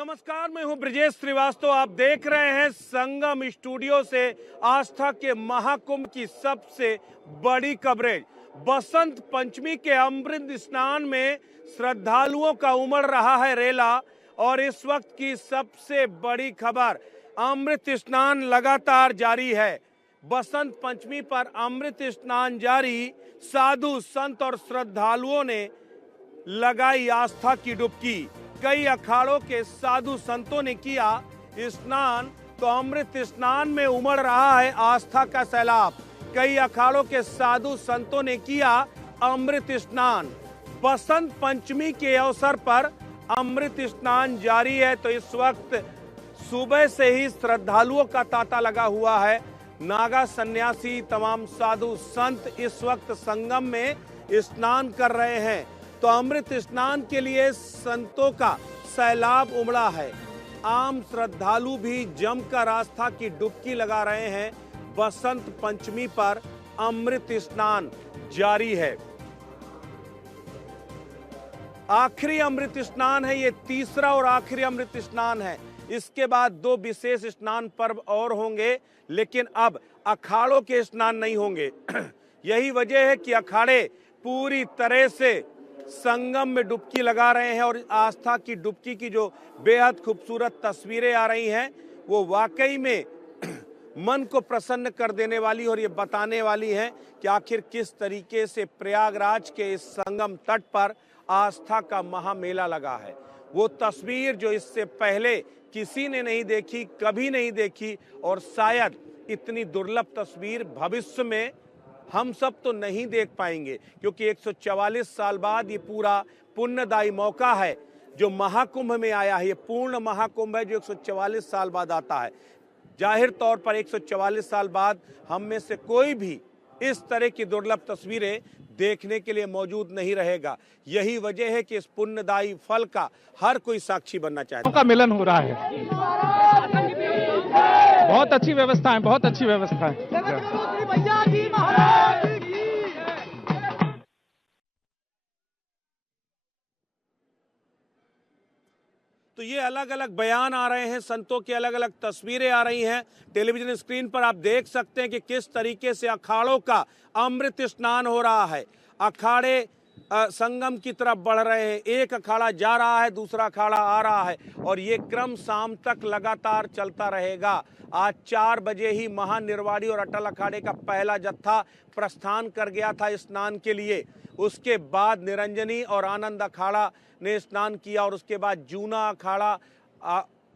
नमस्कार, मैं हूं ब्रजेश श्रीवास्तव। आप देख रहे हैं संगम स्टूडियो से आस्था के महाकुंभ की सबसे बड़ी कवरेज। बसंत पंचमी के अमृत स्नान में श्रद्धालुओं का उमड़ रहा है रेला और इस वक्त की सबसे बड़ी खबर, अमृत स्नान लगातार जारी है। बसंत पंचमी पर अमृत स्नान जारी, साधु संत और श्रद्धालुओं ने लगाई आस्था की डुबकी। कई अखाड़ों के साधु संतों ने किया स्नान, तो अमृत स्नान में उमड़ रहा है आस्था का सैलाब। कई अखाड़ों के साधु संतों ने किया अमृत स्नान। बसंत पंचमी के अवसर पर अमृत स्नान जारी है, तो इस वक्त सुबह से ही श्रद्धालुओं का तांता लगा हुआ है। नागा सन्यासी, तमाम साधु संत इस वक्त संगम में स्नान कर रहे हैं, तो अमृत स्नान के लिए संतों का सैलाब उमड़ा है। आम श्रद्धालु भी जमकर आस्था की डुबकी लगा रहे हैं। बसंत पंचमी पर अमृत स्नान जारी है। आखिरी अमृत स्नान है, ये तीसरा और आखिरी अमृत स्नान है। इसके बाद दो विशेष स्नान पर्व और होंगे, लेकिन अब अखाड़ों के स्नान नहीं होंगे। यही वजह है कि अखाड़े पूरी तरह से संगम में डुबकी लगा रहे हैं और आस्था की डुबकी की जो बेहद खूबसूरत तस्वीरें आ रही हैं, वो वाकई में मन को प्रसन्न कर देने वाली और ये बताने वाली हैं कि आखिर किस तरीके से प्रयागराज के इस संगम तट पर आस्था का महामेला लगा है। वो तस्वीर जो इससे पहले किसी ने नहीं देखी, कभी नहीं देखी, और शायद इतनी दुर्लभ तस्वीर भविष्य में हम सब तो नहीं देख पाएंगे, क्योंकि 144 साल बाद ये पूरा पुण्यदायी मौका है जो महाकुंभ में आया है। ये पूर्ण महाकुंभ है जो 144 साल बाद आता है। जाहिर तौर पर 144 साल बाद हम में से कोई भी इस तरह की दुर्लभ तस्वीरें देखने के लिए मौजूद नहीं रहेगा। यही वजह है कि इस पुण्यदायी फल का हर कोई साक्षी बनना चाहता है। का मिलन हो रहा है, बहुत अच्छी व्यवस्था है, बहुत अच्छी व्यवस्था है। तो ये अलग अलग बयान आ रहे हैं, संतों की अलग अलग तस्वीरें आ रही हैं। टेलीविजन स्क्रीन पर आप देख सकते हैं कि किस तरीके से अखाड़ों का अमृत स्नान हो रहा है। अखाड़े संगम की तरफ बढ़ रहे हैं। एक अखाड़ा जा रहा है, दूसरा अखाड़ा आ रहा है, और ये क्रम शाम तक लगातार चलता रहेगा। आज 4 बजे ही महानिर्वाणी और अटल अखाड़े का पहला जत्था प्रस्थान कर गया था स्नान के लिए। उसके बाद निरंजनी और आनंद अखाड़ा ने स्नान किया, और उसके बाद जूना अखाड़ा,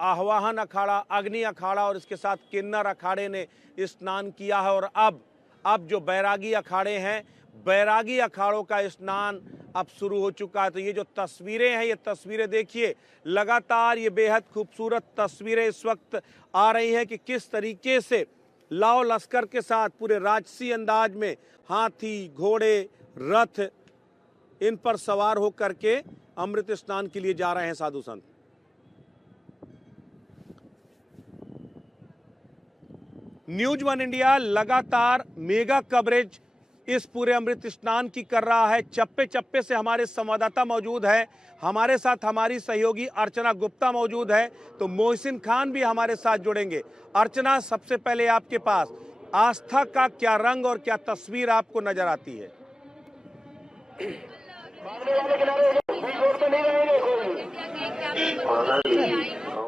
आह्वाहन अखाड़ा, अग्नि अखाड़ा और इसके साथ किन्नर अखाड़े ने स्नान किया है। और अब जो बैरागी अखाड़े हैं, बैरागी अखाड़ों का स्नान अब शुरू हो चुका है। तो ये जो तस्वीरें हैं, ये तस्वीरें देखिए, लगातार ये बेहद खूबसूरत तस्वीरें इस वक्त आ रही हैं कि किस तरीके से लाव लश्कर के साथ पूरे राजसी अंदाज में हाथी, घोड़े, रथ, इन पर सवार होकर के अमृत स्नान के लिए जा रहे हैं साधु संत। न्यूज वन इंडिया लगातार मेगा कवरेज इस पूरे अमृत स्नान की कर रहा है। चप्पे चप्पे से हमारे संवाददाता मौजूद है। हमारे साथ हमारी सहयोगी अर्चना गुप्ता मौजूद है, तो मोहसिन खान भी हमारे साथ जुड़ेंगे। अर्चना, सबसे पहले आपके पास आस्था का क्या रंग और क्या तस्वीर आपको नजर आती है?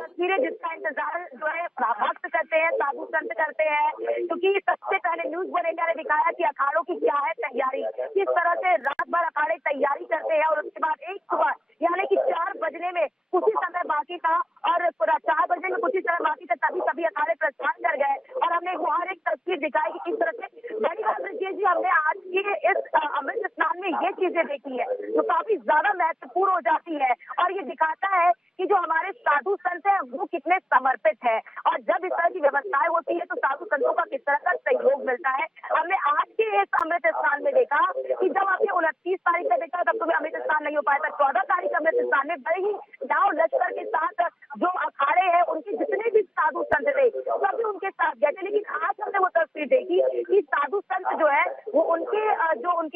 तस्वीरें जिसका इंतजार जो है भक्त करते हैं, साधु संत करते हैं, क्योंकि सबसे पहले न्यूज वन इंडिया ने दिखाया कि अखाड़ों की क्या है तैयारी, किस तरह से रात भर अखाड़े तैयारी करते हैं, और उसके बाद एक सुबह यानी कि 4 बजने में कुछ ही समय बाकी था, और 4 बजने में कुछ ही समय बाकी था, तभी अखाड़े प्रस्थान कर गए। और हमने वहाँ एक तस्वीर दिखाई कि किस तरह से बड़ी बात जी हमने आज के इस अमृत स्नान में ये चीजें देखी है जो काफी ज्यादा महत्वपूर्ण हो जाती है, और ये दिखाता है कि जो हमारे साधु संत हैं वो कितने समर्पित है, और जब इस तरह की व्यवस्थाएं होती है तो साधु संतों का किस तरह का सहयोग मिलता है। हमने आज के इस अमृत स्नान में देखा कि जब आपने 29 तारीख का देखा तब तो अमृत स्नान नहीं हो पाया था। 14 तारीख अमृत स्नान में बड़े ही गाँव लश्कर के साथ जो अखाड़े हैं उनके जितने भी साधु संत थे सभी उनके साथ गए थे। लेकिन आज हमने वो तस्वीर देखी कि साधु संत जो है वो उनकी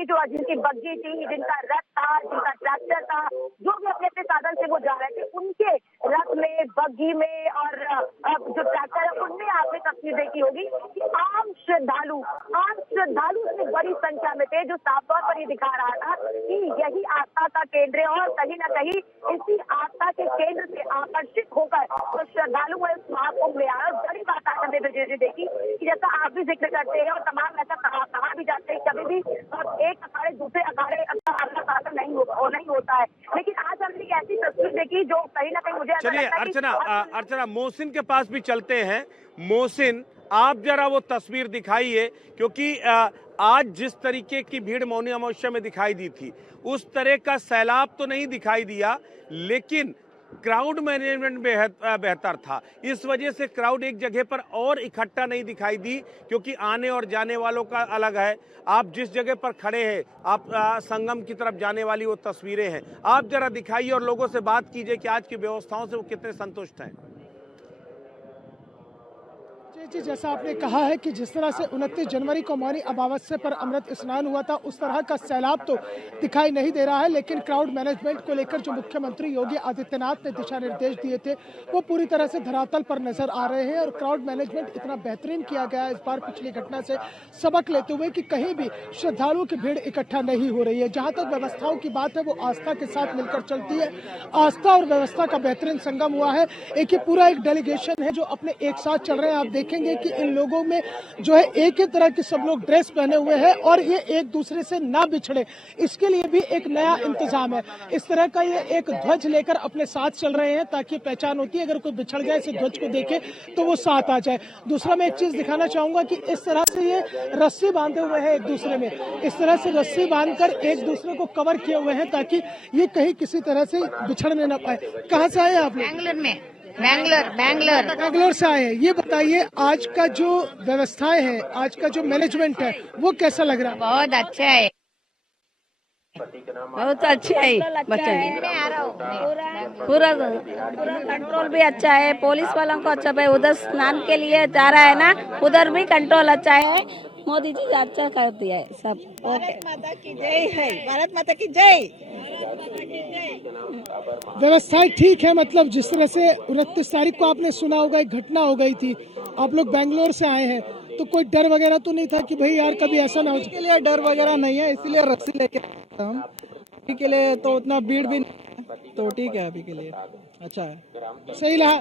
जो जिनकी बग्गी थी, जिनका रथ था, जिनका ट्रैक्टर था, जो भी अपने अपने साधन से वो जा रहे थे, उनके रथ में घी में और जो ट्रैक्टर है उनमें आपने तस्वीर देखी होगी कि आम श्रद्धालु से बड़ी संख्या में थे, जो साफ तौर पर ये दिखा रहा था कि यही आस्था का केंद्र है और कहीं ना कहीं इसी आस्था के केंद्र से आकर्षित होकर तो श्रद्धालु इस महाकुंभ में आए। बड़ी बात आपने विजय देखी कि जैसा आप भी जिक्र करते हैं और तमाम ऐसा कहा भी जाते हैं, कभी भी एक अखाड़े दूसरे अखाड़े अपना शासन नहीं होता है, लेकिन आज हमने एक ऐसी तस्वीर देखी जो कहीं ना कहीं मुझे चलिए अर्चना मोहसिन के पास भी चलते हैं। मोहसिन, आप जरा वो तस्वीर दिखाइए, क्योंकि आज जिस तरीके की भीड़ मौनी अमावस्या में दिखाई दी थी उस तरह का सैलाब तो नहीं दिखाई दिया, लेकिन क्राउड मैनेजमेंट बेहतर था। इस वजह से क्राउड एक जगह पर और इकट्ठा नहीं दिखाई दी, क्योंकि आने और जाने वालों का अलग है। आप जिस जगह पर खड़े हैं, आप संगम की तरफ जाने वाली वो तस्वीरें हैं, आप जरा दिखाइए और लोगों से बात कीजिए कि आज की व्यवस्थाओं से वो कितने संतुष्ट हैं। जी, जैसा आपने कहा है कि जिस तरह से 29 जनवरी को मौनी अमावस्या पर अमृत स्नान हुआ था, उस तरह का सैलाब तो दिखाई नहीं दे रहा है, लेकिन क्राउड मैनेजमेंट को लेकर जो मुख्यमंत्री योगी आदित्यनाथ ने दिशा निर्देश दिए थे वो पूरी तरह से धरातल पर नजर आ रहे हैं। और क्राउड मैनेजमेंट इतना बेहतरीन किया गया है इस बार पिछली घटना से सबक लेते हुए कि कहीं भी श्रद्धालुओं की भीड़ इकट्ठा नहीं हो रही है। जहाँ तक व्यवस्थाओं की बात है वो आस्था के साथ मिलकर चलती है। आस्था और व्यवस्था का बेहतरीन संगम हुआ है। एक पूरा एक डेलीगेशन है जो अपने एक साथ चल रहे हैं। आप देखेंगे कि इन लोगों में जो है एक ही तरह की सब लोग ड्रेस पहने हुए हैं और ये एक दूसरे से ना बिछड़े, इसके लिए भी एक नया इंतजाम है। इस तरह का ये एक ध्वज लेकर अपने साथ चल रहे हैं ताकि पहचान होती है, अगर कोई बिछड़ जाए इस ध्वज को देखे तो वो साथ आ जाए। दूसरा मैं एक चीज दिखाना चाहूंगा कि इस तरह से ये रस्सी बांधे हुए हैं एक दूसरे में, इस तरह से रस्सी बांधकर एक दूसरे को कवर किए हुए हैं ताकि ये कहीं किसी तरह से बिछड़ने न पाए। कहाँ से आए आप लोग? बैंगलोर से आए हैं। ये बताइए आज का जो व्यवस्थाएं है, आज का जो मैनेजमेंट है वो कैसा लग रहा है? बहुत अच्छा है, बहुत अच्छा है। बच्चा पूरा कंट्रोल भी अच्छा है, पुलिस वालों को अच्छा है। उधर स्नान के लिए जा रहा है ना, उधर भी कंट्रोल अच्छा है। मोदी जी अच्छा कर दिया है सब। भारत माता की जय है, भारत माता की जय। व्यवस्थाएं ठीक है, मतलब जिस तरह से 29 तारीख को आपने सुना होगा एक घटना हो गई थी, आप लोग बैंगलोर से आए हैं, तो कोई डर वगैरह तो नहीं था कि भाई यार कभी ऐसा ना हो? इसके लिए डर वगैरह नहीं है, इसीलिए रस्सी लेके हम अभी के लिए तो उतना भीड़ भी नहीं है, तो ठीक है अभी के लिए अच्छा है। सही रहा,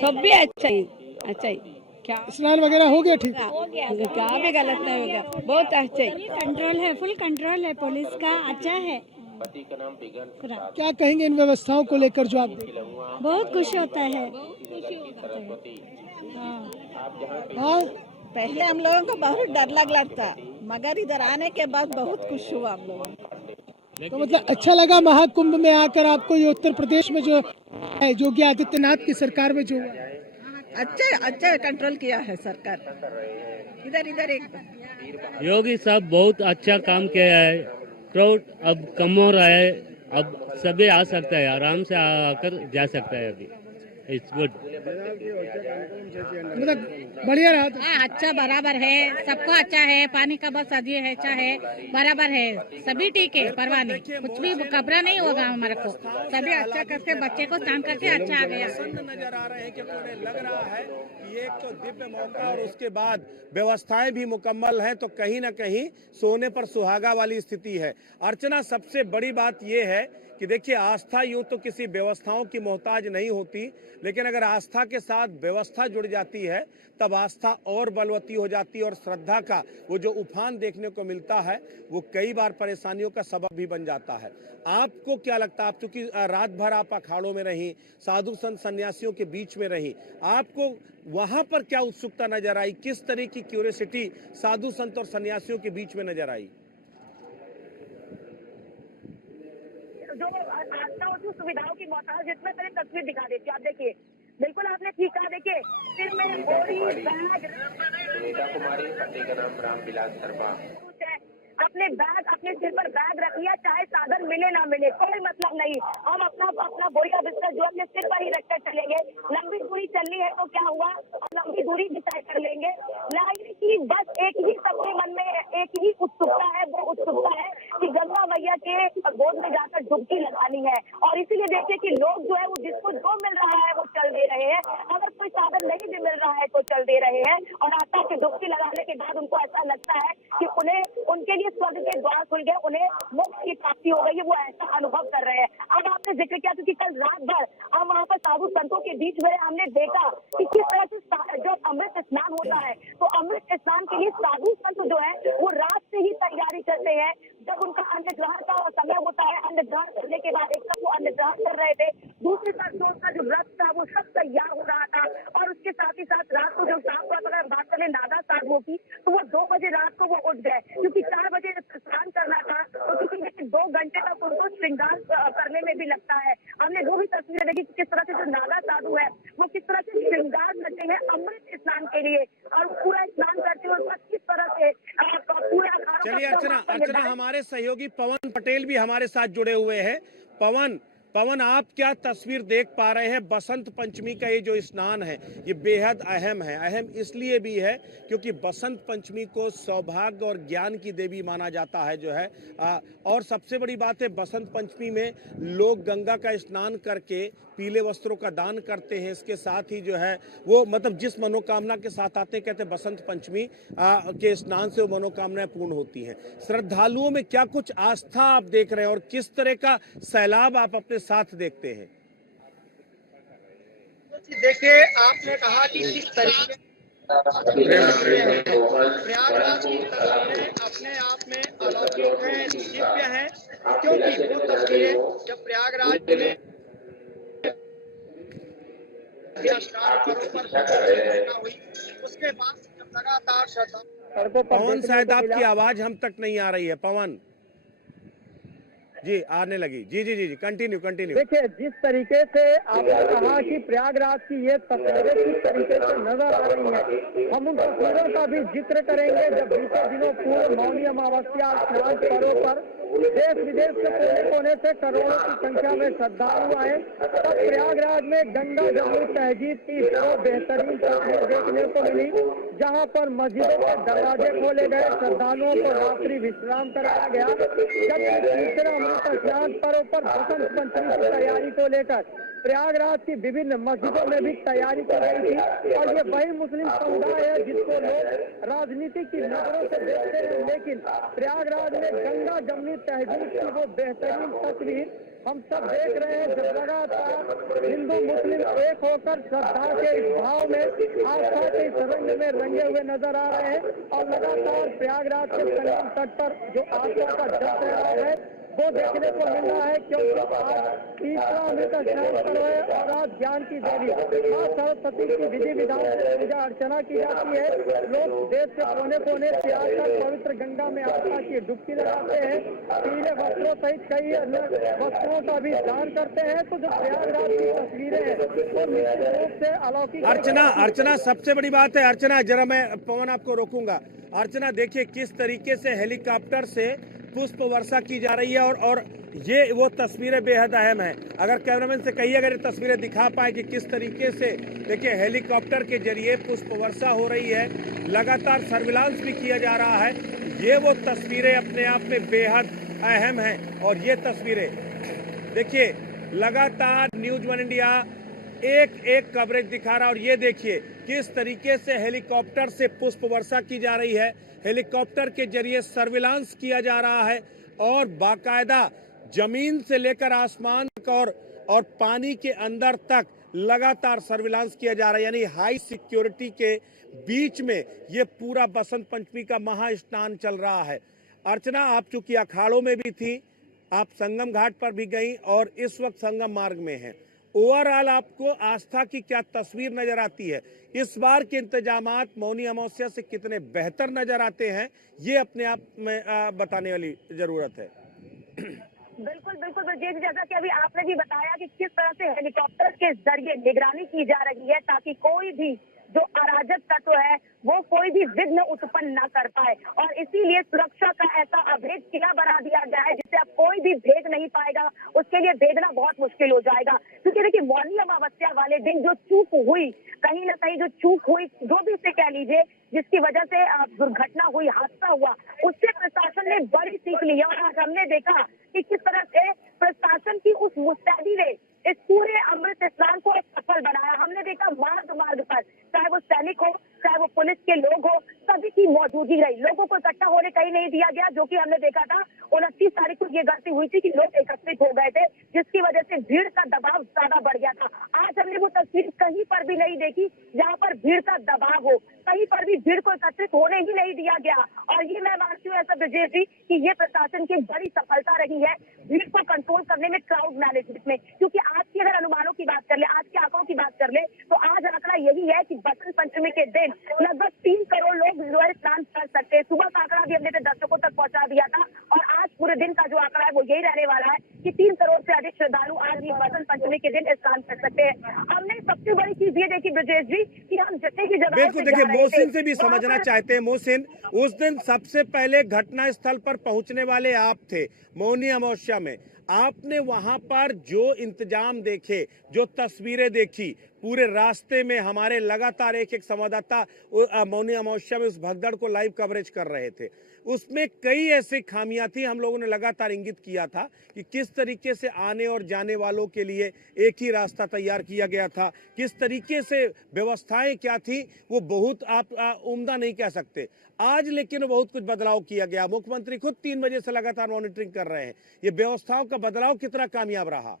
सब भी अच्छा ही अच्छा ही। क्या स्नान वगैरह हो गया? ठीक हो गया, क्या भी गलत नहीं हो गया, बहुत अच्छा ही। कंट्रोल है, फुल कंट्रोल है पुलिस का, अच्छा है। क्या कहेंगे इन व्यवस्थाओं को लेकर जो आप देख? बहुत खुश होता है। हाँ, पहले हम लोगों को बहुत डर लग रहा था, मगर इधर आने के बाद बहुत खुश हुआ हम लोग। तो मतलब अच्छा लगा महाकुंभ में आकर आपको? ये उत्तर प्रदेश में जो है योगी आदित्यनाथ की सरकार में जो हुआ, अच्छा कंट्रोल किया है सरकार। इधर एक योगी साहब बहुत अच्छा काम किया है। क्राउड अब कम हो रहा है, अब सभी आ सकता है, आराम से आकर जा सकता है। अभी इट्स गुड, मतलब बढ़िया रहा। हाँ, अच्छा बराबर है, सबको अच्छा है। पानी का बस अजी है, अच्छा है, बराबर है, सभी ठीक है, परवाह नहीं, कुछ भी घबरा नहीं होगा हमारे को। सभी अच्छा करके बच्चे को स्नान करके अच्छा आ गया। नजर आ रहे हैं क्योंकि उन्हें लग रहा है ये एक तो दिव्य मौका और उसके बाद व्यवस्थाएं भी मुकम्मल हैं, तो कहीं ना कहीं सोने पर सुहागा वाली स्थिति है। अर्चना, सबसे बड़ी बात यह है कि देखिए, आस्था यूं तो किसी व्यवस्थाओं की मोहताज नहीं होती, लेकिन अगर आस्था के साथ व्यवस्था जुड़ जाती है तब आस्था और बलवती हो जाती है और श्रद्धा का वो जो उफान देखने को मिलता है वो कई बार परेशानियों का सबब भी बन जाता है। आपको क्या लगता है, आप चूंकि रात भर आप अखाड़ों में रही, साधु संत सन्यासियों के बीच में रही, आपको वहां पर क्या उत्सुकता नजर आई? किस तरह की क्यूरियोसिटी साधु संत और सन्यासियों के बीच में नजर आई? जो आस्था और जो सुविधाओं की मोहताज, जिसमें पहले तस्वीर दिखा देती है। आप देखिए, बिल्कुल आपने ठीक कहा। देखिए, सिर में बोरी बैग, अपने बैग, अपने सिर पर बैग रख लिया, चाहे साधन मिले ना मिले कोई मतलब नहीं, हम अपना बोरिया बिस्तर जो अपने सिर पर ही रखकर चलेंगे। लंबी दूरी चलनी है तो क्या हुआ, लंबी दूरी भी तय कर लेंगे। लाइन की बस एक ही सबके मन में एक ही उत्सुकता है, वो उत्सुकता है कि गंगा मैया के गोद में जाकर डुबकी लगानी है। और इसीलिए देखिए कि लोग जो है वो जिसको जो मिल रहा है वो चल दे रहे रहे हैं, अगर कोई साधन नहीं भी मिल रहा है तो चल दे रहे हैं। और आस्था की डुबकी लगाने के बाद उनको ऐसा लगता है कि उन्हें उनके लिए स्वर्ग के द्वार खुल गए, उन्हें मोक्ष की प्राप्ति हो गई है, वो ऐसा अनुभव कर रहे हैं। अब आपने जिक्र किया क्योंकि कल रात भर हम वहाँ पर साधु संतों के बीच में हमने देखा कि किस तरह से जो अमृत स्नान होता है, तो अमृत स्नान के लिए साधु संत जो है वो रात से ही तैयारी करते हैं। जब उनका अन्न ग्रहण का समय होता है, अन्न ग्रहण करने के बाद एक तरफ वो अन्न ग्रहण कर रहे थे, दूसरी तरफ जो उसका जो व्रत था वो सब तैयार हो रहा था। और उसके साथ ही साथ रात को जो शाम को अगर बात करें नागा साधुओं की, तो वो 2 बजे रात को वो उठ गए क्योंकि 4 बजे स्नान करना था, तो क्योंकि 2 घंटे तक उनको श्रृंगार करने में भी लगता है। हमने वो भी तस्वीरें देखी कि किस तरह से जो नागा साधु है वो किस तरह से श्रृंगार करते हैं अमृत स्नान के लिए, और पूरा स्नान करते हुए किस तरह से पूरा। चलिए अर्चना, हमारे सहयोगी पवन पटेल भी हमारे साथ जुड़े हुए हैं। पवन, आप क्या तस्वीर देख पा रहे हैं? बसंत पंचमी का ये जो स्नान है ये बेहद अहम है। अहम इसलिए भी है क्योंकि बसंत पंचमी को सौभाग्य और ज्ञान की देवी माना जाता है जो है। और सबसे बड़ी बात है, बसंत पंचमी में लोग गंगा का स्नान करके पीले वस्त्रों का दान करते हैं। इसके साथ ही जो है वो मतलब जिस मनोकामना के साथ आते हैं, कहते हैं बसंत पंचमी के स्नान से वो मनोकामनाएं पूर्ण होती हैं। श्रद्धालुओं में क्या कुछ आस्था आप देख रहे हैं और किस तरह का सैलाब आप अपने साथ देखते हैं? देखिए, आपने कहा कि किस तरीके प्रयागराज की तस्वीरें अपने आप में अलौकिक है, दिव्य है, क्योंकि वो तस्वीरें जब प्रयागराज में हुई उसके बाद जब लगातार श्रद्धा। पवन, शायद आपकी आवाज हम तक नहीं आ रही है। पवन जी आने लगी। जी कंटिन्यू। देखिए, जिस तरीके से आपने कहा कि प्रयागराज की ये तस्वीरें किस तरीके से नजर आ रही है, हम उन तस्वीरों का भी जिक्र करेंगे। जब बीते दिनों पूर्व मौनी अमावस्या स्नान पर्व पर देश विदेश के कोने कोने से करोड़ों की संख्या में श्रद्धालु आए, तब प्रयागराज में गंगा जमुनी तहजीब की दो बेहतरीन तस्वीर देखने को मिली, जहां पर मस्जिदों के दरवाजे खोले गए, श्रद्धालुओं को रात्रि विश्राम कराया गया। जबकि तीसरा अमृत स्नान पर्व पर बसंत पंचमी की तैयारी को लेकर प्रयागराज की विभिन्न मस्जिदों में भी तैयारी की गई थी। और ये वही मुस्लिम समुदाय है जिसको लोग राजनीति की नजरों से देखते हैं, लेकिन प्रयागराज में गंगा जमुनी तहजीब की वो बेहतरीन तस्वीर हम सब देख रहे हैं। जब लगातार हिंदू मुस्लिम एक होकर श्रद्धा के इस भाव में, आस्था के इस रंग में रंगे हुए नजर आ रहे हैं, और लगातार प्रयागराज के संगम तट पर जो आस्था का जल रहा है वो देखने को मिल रहा है, क्योंकि आज तीसरा अमृत स्नान पर्व है और आज ज्ञान की देवी मां सरस्वती की विधि विधान से पूजा अर्चना की जाती है। लोग देश के कोने कोने से आकर पवित्र गंगा में आस्था की डुबकी लगाते हैं, पीले वस्त्रों सहित कई अन्य वस्त्रों का भी दान करते हैं। तो जो प्रयागराज की तस्वीरें हैं वो निश्चित रूप से अलौकिक। अर्चना सबसे बड़ी बात है। अर्चना जरा मैं पवन आपको रोकूंगा। अर्चना देखिए किस तरीके से हेलीकॉप्टर से पुष्प वर्षा की जा रही है और ये वो तस्वीरें बेहद अहम है। अगर कैमरामैन से कहिए अगर ये तस्वीरें दिखा पाए कि किस तरीके से देखिए हेलीकॉप्टर के जरिए पुष्प वर्षा हो रही है, लगातार सर्विलांस भी किया जा रहा है। ये वो तस्वीरें अपने आप में बेहद अहम हैं। और ये तस्वीरें देखिए लगातार न्यूज़ 1 इंडिया एक कवरेज दिखा रहा है। और ये देखिए किस तरीके से हेलीकॉप्टर से पुष्प वर्षा की जा रही है, हेलीकॉप्टर के जरिए सर्विलांस किया जा रहा है और बाकायदा जमीन से लेकर आसमान तक और पानी के अंदर तक लगातार सर्विलांस किया जा रहा है। यानी हाई सिक्योरिटी के बीच में ये पूरा बसंत पंचमी का महास्नान चल रहा है। अर्चना, आप चूंकि अखाड़ों में भी थी, आप संगम घाट पर भी गई और इस वक्त संगम मार्ग में हैं। ओवरऑल आपको आस्था की क्या तस्वीर नजर आती है? इस बार के इंतजामात मौनी अमावस्या से कितने बेहतर नजर आते हैं, ये अपने आप में बताने वाली जरूरत है। बिल्कुल ब्रजेश, जैसा कि अभी आपने भी बताया कि किस तरह से हेलीकॉप्टर के जरिए निगरानी की जा रही है ताकि कोई भी जो अराजक तत्व है वो कोई भी विघ्न उत्पन्न न कर पाए, और इसीलिए सुरक्षा का ऐसा अभेद किला बना दिया गया है जिससे अब कोई भी भेद नहीं पाएगा, उसके लिए भेदना बहुत मुश्किल हो जाएगा। क्योंकि देखिए मौनी अमावस्या वाले दिन जो चूक हुई, कहीं ना कहीं जो चूक हुई, जो भी इसे कह लीजिए, जिसकी वजह से दुर्घटना हुई, हादसा हुआ, उससे प्रशासन ने बड़ी सीख ली है। और आज हमने देखा कि किस तरह से प्रशासन की उस मुस्तैदी ने इस पूरे अमृत स्नान को सफल बनाया। हमने देखा क्योंकि हमने देखा था 29 तारीख को ये गलती हुई थी कि लोग एकत्रित हो गए थे, जिसकी वजह से भीड़ का दबाव ज्यादा बढ़ गया था। आज हमने वो तस्वीर कहीं पर भी नहीं देखी जहाँ पर भीड़ का दबाव हो, कहीं पर भी भीड़ को एकत्रित होने ही नहीं दिया गया। और ये मैं मानती हूँ ऐसा ब्रजेश जी कि ये प्रशासन की बड़ी सफलता रही है भीड़ को कंट्रोल करने में, क्राउड मैनेजमेंट में। क्योंकि आज की अगर अनुमानों की बात कर ले, आज के आंकड़ों की बात कर ले, तो आज आंकड़ा यही है कि बसंत पंचमी के दिन लगभग 3 करोड़ लोग लोअर स्नान कर सकते हैं। सुबह का आंकड़ा भी हमने दर्शकों तक पहुंचा दिया था और आज पूरे दिन का जो आंकड़ा है वो यही रहने वाला है कि 3 करोड़ से अधिक श्रद्धालु आज भी बसंत पंचमी के दिन स्नान कर सकते हैं। हमने सबसे बड़ी चीज ये देखी ब्रजेश जी कि हम जितने की जगह बिल्कुल, देखिए मोहसिन से भी समझना चाहते हैं। मोहसिन, उस दिन सबसे पहले घटना स्थल पर पहुंचने वाले आप थे मौनी अमावस्या में। आपने वहां पर जो इंतजाम देखे, जो तस्वीरें देखी, पूरे रास्ते में हमारे लगातार एक संवाददाता मौनी अमावस्या में उस भगदड़ को लाइव कवरेज कर रहे थे, उसमें कई ऐसी खामियां थी। हम लोगों ने लगातार इंगित किया था कि किस तरीके से आने और जाने वालों के लिए एक ही रास्ता तैयार किया गया था, किस तरीके से व्यवस्थाएं क्या थी, वो बहुत आप उम्दा नहीं कह सकते। आज लेकिन बहुत कुछ बदलाव किया गया। मुख्यमंत्री खुद 3 बजे से लगातार मॉनिटरिंग कर रहे हैं। ये व्यवस्थाओं का बदलाव कितना कामयाब रहा?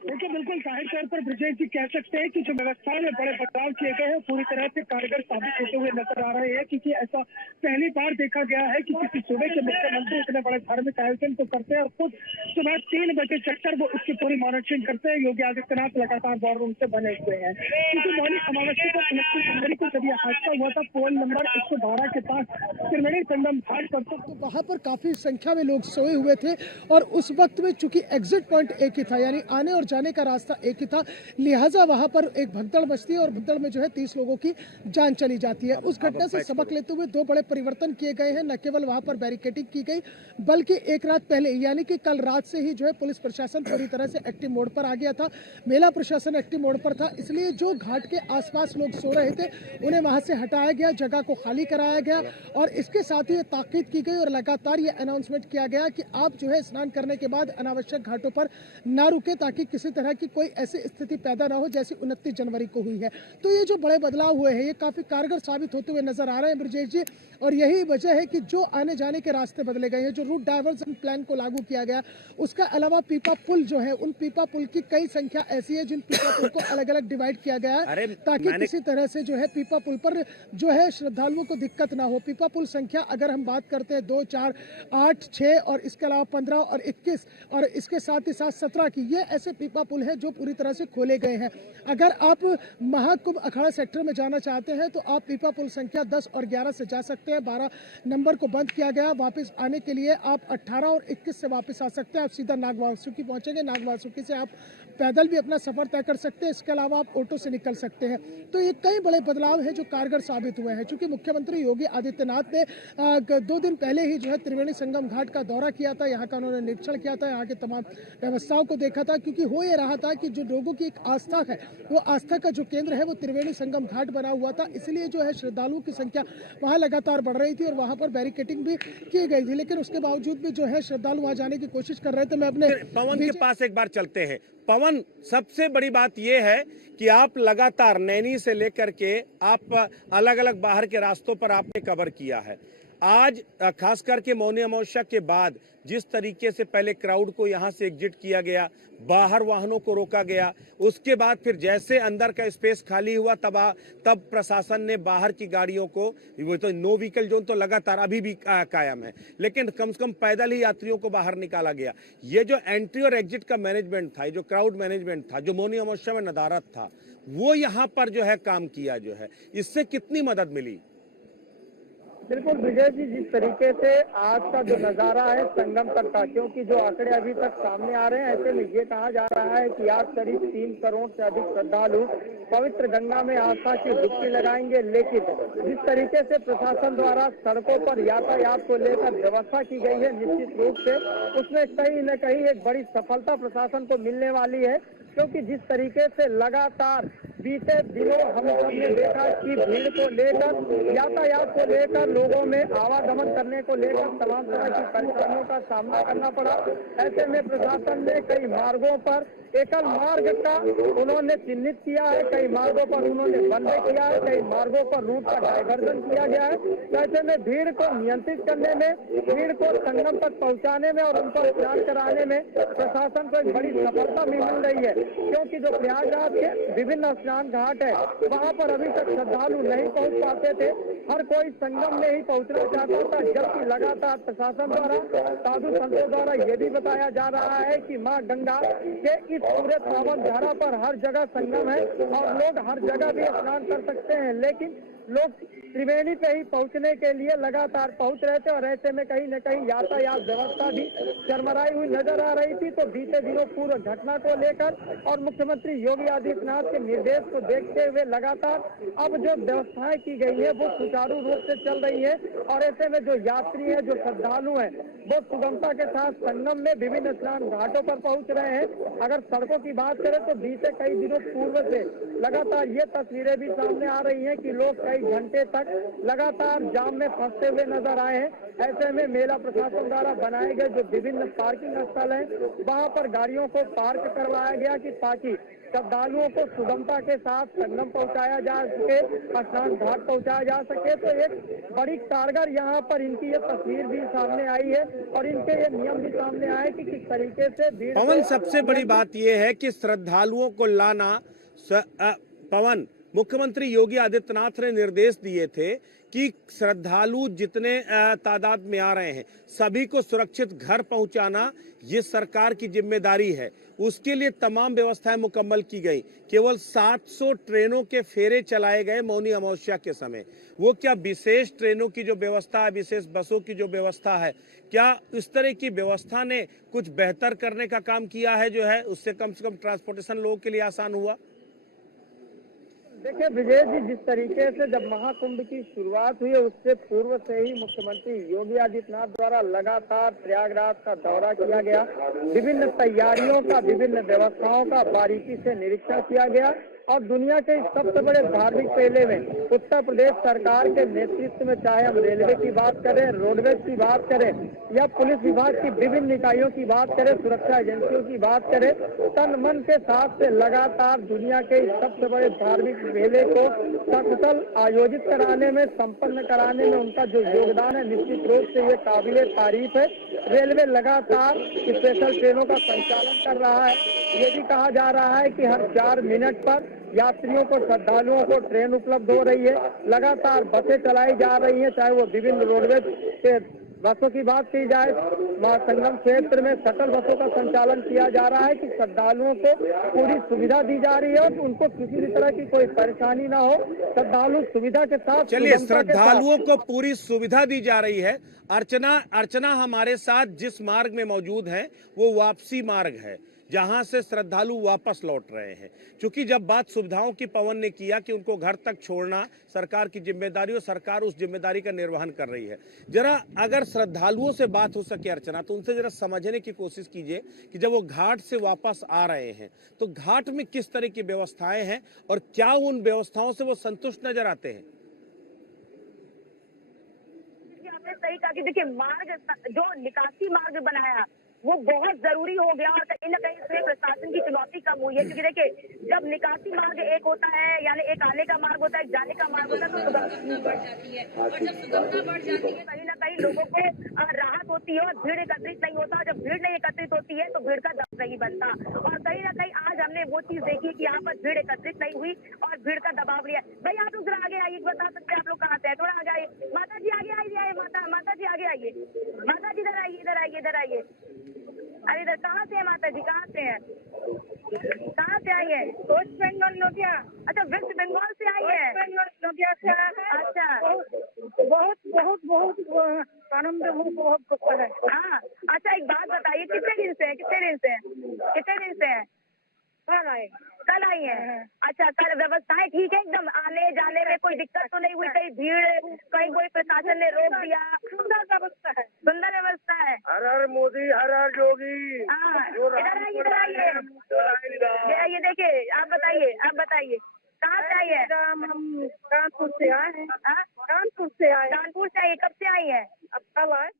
देखिए, बिल्कुल जाहिर तौर पर ब्रजेश जी कह सकते हैं कि जो व्यवस्थाओं में बड़े बदलाव किए गए हैं पूरी तरह से कारगर साबित होते हुए नजर आ रहे हैं। क्योंकि ऐसा पहली बार देखा गया है कि किसी सूबे के मुख्यमंत्री इतने बड़े धार्मिक आयोजन को करते हैं और खुद सुबह 3 बजे चक्कर वो उसकी पूरी मॉनिटरिंग करते हैं। योगी आदित्यनाथ लगातार वॉर रूम से बने हुए हैं। क्योंकि मौनी अमावस्या को 29 जनवरी को जब यह हादसा हुआ था पोल नंबर 112 के पास त्रिवेणी संगम घाट पर, तो वहाँ पर काफी संख्या में लोग सोए हुए थे और उस वक्त में चूंकि एग्जिट पॉइंट एक ही था, यानी आने और जाने का रास्ता एक ही था, लिहाजा वहां पर एक भगदड़ मचती है और भगदड़ में जो है 30 लोगों की जान चली जाती है। उस घटना से सबक लेते हुए 2 बड़े परिवर्तन किए गए हैं। न केवल वहां पर बैरिकेडिंग की गई, बल्कि एक रात पहले यानी कि कल रात से ही जो है पुलिस प्रशासन पूरी तरह से एक्टिव मोड पर आ गया था। मेला प्रशासन एक्टिव मोड पर था, इसलिए जो घाट के आसपास लोग सो रहे थे उन्हें वहां से हटाया गया, जगह को खाली कराया गया और इसके साथ ही ताकीद की गई और लगातार ये अनाउंसमेंट किया गया कि आप जो है स्नान करने के बाद अनावश्यक घाटों पर ना रुके, ताकि किसी तरह की कोई ऐसी स्थिति पैदा ना हो जैसी 29 जनवरी को हुई है। तो ये जो बड़े बदलाव हुए हैं ये काफी कारगर साबित होते हुए नजर आ रहे हैं ब्रजेश जी, और यही वजह है कि जो आने जाने के रास्ते बदले गए हैं, जो रूट डाइवर्जन प्लान को लागू किया गया, उसका अलावा पीपा पुल जो है, उन पीपा पुल की कई संख्या ऐसी है जिन पीपा पुल को अलग अलग डिवाइड किया गया है ताकि किसी तरह से जो है पीपा पुल पर जो है श्रद्धालुओं को दिक्कत ना हो। पीपा पुल संख्या अगर हम बात करते हैं 2, 4, 8, 6 और इसके अलावा 15 और 21 और इसके साथ ही साथ 17 की, ये ऐसे पीपा पुल है जो पूरी तरह से खोले गए हैं। अगर आप महाकुंभ अखाड़ा सेक्टर में जाना चाहते हैं तो आप पीपा पुल संख्या 10 और 11 से जा सकते हैं। 12 नंबर को बंद किया गया। वापस आने के लिए आप 18 और 21 से वापस आ सकते हैं। आप सीधा नागवासुकी पहुंचेंगे, नागवासुकी से आप पैदल भी अपना सफर तय कर सकते हैं। इसके अलावा आप ऑटो से निकल सकते हैं। तो ये कई बड़े बदलाव हैं जो कारगर साबित हुए हैं। चूंकि मुख्यमंत्री योगी आदित्यनाथ ने 2 दिन पहले ही जो है त्रिवेणी संगम घाट का दौरा किया था, यहाँ का उन्होंने निरीक्षण किया था, यहाँ की तमाम व्यवस्थाओं को देखा था। क्योंकि हो ये रहा था कि जो लोगों की एक आस्था है, वो आस्था का जो केंद्र है वो त्रिवेणी संगम घाट बना हुआ था, इसलिए जो है श्रद्धालुओं की संख्या वहाँ लगातार बढ़ रही थी और वहाँ पर बैरिकेडिंग भी की गई थी। लेकिन उसके बावजूद भी जो है श्रद्धालु वहाँ जाने की कोशिश कर रहे थे। मैं अपने पवन के पास एक बार चलते हैं। पवन, सबसे बड़ी बात यह है कि आप लगातार नैनी से लेकर के आप अलग अलग बाहर के रास्तों पर आपने कवर किया है। आज खास करके मौनी अमावस्या के बाद जिस तरीके से पहले क्राउड को यहां से एग्जिट किया गया, बाहर वाहनों को रोका गया, उसके बाद फिर जैसे अंदर का स्पेस खाली हुआ तब प्रशासन ने बाहर की गाड़ियों को, वो तो नो व्हीकल जोन तो लगातार अभी भी कायम है, लेकिन कम से कम पैदल ही यात्रियों को बाहर निकाला गया। ये जो एंट्री और एग्जिट का मैनेजमेंट था, जो क्राउड मैनेजमेंट था, जो मौनी अमावस्या में नदारत था, वो यहाँ पर जो है काम किया जो है, इससे कितनी मदद मिली? बिल्कुल विजय जी, जिस तरीके से आज का जो नजारा है संगम तक का, क्योंकि जो आंकड़े अभी तक सामने आ रहे हैं, ऐसे में ये कहा जा रहा है कि आज करीब 3 करोड़ से अधिक श्रद्धालु पवित्र गंगा में आस्था की डुबकी लगाएंगे। लेकिन जिस तरीके से प्रशासन द्वारा सड़कों पर यातायात को लेकर व्यवस्था की गई है, निश्चित रूप से उसमें कहीं न कहीं एक बड़ी सफलता प्रशासन को मिलने वाली है। क्योंकि जिस तरीके से लगातार बीते दिनों हम सब ने देखा कि भीड़ को लेकर, यातायात को लेकर, लोगों में आवागमन करने को लेकर तमाम तरह की परेशानियों का सामना करना पड़ा। ऐसे में प्रशासन ने कई मार्गों पर एकल मार्ग का उन्होंने चिन्हित किया है, कई मार्गों पर उन्होंने बंद किया है, कई मार्गों पर रूट का डायवर्जन किया गया है। ऐसे में भीड़ को नियंत्रित करने में, भीड़ को संगम तक पहुंचाने में और उनको स्नान कराने में प्रशासन को एक बड़ी सफलता भी मिल रही है, क्योंकि जो प्रयागराज के विभिन्न स्नान घाट है वहाँ पर अभी तक श्रद्धालु नहीं पहुँच पाते थे। हर कोई संगम में ही पहुँचना चाहता था, जबकि लगातार प्रशासन द्वारा, साधु संतों द्वारा ये भी बताया जा रहा है कि माँ गंगा के इस पूरे पावन धारा पर हर जगह संगम है और लोग हर जगह भी स्नान कर सकते हैं, लेकिन लोग त्रिवेणी पे ही पहुंचने के लिए लगातार पहुंच रहे थे और ऐसे में कहीं न कहीं यातायात व्यवस्था भी चरमराई हुई नजर आ रही थी। तो बीते दिनों पूर्व घटना को लेकर और मुख्यमंत्री योगी आदित्यनाथ के निर्देश को देखते हुए लगातार अब जो व्यवस्थाएं की गई है वो सुचारू रूप से चल रही है और ऐसे में जो यात्री है, जो श्रद्धालु है, वो सुगमता के साथ संगम में विभिन्न स्नान घाटों पर पहुंच रहे हैं। अगर सड़कों की बात करें तो बीते कई दिनों पूर्व से लगातार ये तस्वीरें भी सामने आ रही हैं कि लोग कई घंटे तक लगातार जाम में फंसते हुए नजर आए हैं। ऐसे में मेला प्रशासन द्वारा बनाए गए जो विभिन्न पार्किंग स्थल हैं वहां पर गाड़ियों को पार्क करवाया गया कि ताकि श्रद्धालुओं को सुगमता के साथ संगम पहुंचाया जा सके, स्नान घाट पहुंचाया जा सके। तो एक बड़ी कारगर यहाँ पर इनकी ये तस्वीर भी सामने आई है और इनके ये नियम भी सामने आए कि किस तरीके से भीड़। पवन, सबसे बड़ी बात यह है कि श्रद्धालुओं को लाना, पवन, मुख्यमंत्री योगी आदित्यनाथ ने निर्देश दिए थे कि श्रद्धालु जितने तादाद में आ रहे हैं सभी को सुरक्षित घर पहुंचाना ये सरकार की जिम्मेदारी है। उसके लिए तमाम व्यवस्थाएं मुकम्मल की गई। केवल 700 ट्रेनों के फेरे चलाए गए मौनी अमावस्या के समय। वो क्या विशेष ट्रेनों की जो व्यवस्था है, विशेष बसों की जो व्यवस्था है, क्या इस तरह की व्यवस्था ने कुछ बेहतर करने का काम किया है, जो है उससे कम से कम ट्रांसपोर्टेशन लोगों के लिए आसान हुआ? देखिए विजय जी, जिस तरीके से जब महाकुंभ की शुरुआत हुई है उससे पूर्व से ही मुख्यमंत्री योगी आदित्यनाथ द्वारा लगातार प्रयागराज का दौरा किया गया, विभिन्न तैयारियों का, विभिन्न व्यवस्थाओं का बारीकी से निरीक्षण किया गया और दुनिया के सबसे बड़े धार्मिक मेले में उत्तर प्रदेश सरकार के नेतृत्व में, चाहे हम रेलवे की बात करें, रोडवेज की बात करें या पुलिस विभाग की विभिन्न इकाइयों की बात करें, सुरक्षा एजेंसियों की बात करें, तन मन के साथ से लगातार दुनिया के सबसे बड़े धार्मिक मेले को सकुशल आयोजित कराने में, संपन्न कराने में उनका जो योगदान है निश्चित रूप से ये काबिले तारीफ है। रेलवे लगातार स्पेशल ट्रेनों का संचालन कर रहा है। ये भी कहा जा रहा है कि हर 4 मिनट पर यात्रियों को, श्रद्धालुओं को ट्रेन उपलब्ध हो रही है। लगातार बसें चलाई जा रही हैं, चाहे वो विभिन्न रोडवेज के बसों की बात की जाए, महासंगम क्षेत्र में शटल बसों का संचालन किया जा रहा है कि श्रद्धालुओं को पूरी सुविधा दी जा रही है और उनको किसी भी तरह की कोई परेशानी ना हो, श्रद्धालु सुविधा के साथ। चलिए, श्रद्धालुओं को पूरी सुविधा दी जा रही है। अर्चना हमारे साथ जिस मार्ग में मौजूद है वो वापसी मार्ग है, जहां से श्रद्धालु वापस लौट रहे हैं। क्योंकि जब बात सुविधाओं की पवन ने किया कि उनको घर तक छोड़ना सरकार की जिम्मेदारी और सरकार उस जिम्मेदारी का निर्वहन कर रही है। जरा अगर श्रद्धालुओं से बात हो सके अर्चना, तो उनसे जरा समझने की कोशिश कीजिए कि जब वो घाट से वापस आ रहे हैं तो घाट में किस तरह की व्यवस्थाएं हैं और क्या उन व्यवस्थाओं से वो संतुष्ट नजर आते हैं? आपने सही कहा कि देखिए, मार्ग जो निकासी मार्ग बनाया वो बहुत जरूरी हो गया और कहीं ना कहीं इसमें प्रशासन की चुनौती कम हुई है। क्योंकि देखिए, जब निकासी मार्ग एक होता है, यानी एक आने का मार्ग होता है, एक जाने का मार्ग होता है, तो सुगमता बढ़ जाती है और जब सुगमता बढ़ जाती है कहीं ना कहीं लोगों को राहत होती है और भीड़ एकत्रित नहीं होता। जब भीड़ नहीं एकत्रित होती है तो भीड़ का दबाव नहीं बनता और कहीं ना कहीं आज हमने वो चीज देखी कि यहाँ पर भीड़ एकत्रित नहीं हुई और भीड़ का दबाव लिया। भाई आप लोग आगे आइए, बता सकते हैं आप लोग कहाँ से हैं? थोड़ा आगे आइए, माता जी आगे आइए, माता जी आगे आइए, माता जी इधर आइए, इधर आइए, इधर आइए। अरे इधर कहाँ से है माता जी, कहाँ से हैं? कहाँ से आई है? वेस्ट बंगाल लोहिया। अच्छा, वेस्ट बंगाल से आई है? लोहिया से। अच्छा, बहुत बहुत बहुत आनंद बहुत होता है। हाँ, अच्छा एक बात बताइए, कितने दिन से है? कल आई है? अच्छा, कल व्यवस्थाएं ठीक है एकदम? आने जाने में कोई दिक्कत तो नहीं हुई? कहीं भीड़, कहीं कोई प्रशासन ने रोक दिया? सुंदर व्यवस्था है, सुंदर व्यवस्था है। हर हर मोदी, हर हर योगी। हाँ, इधर आइए, इधर आइए, ये देखिए, आप बताइए। कानपुर से आए हैं। कानपुर से आए। कानपुर से आई, कब से आई है? अब कल आए।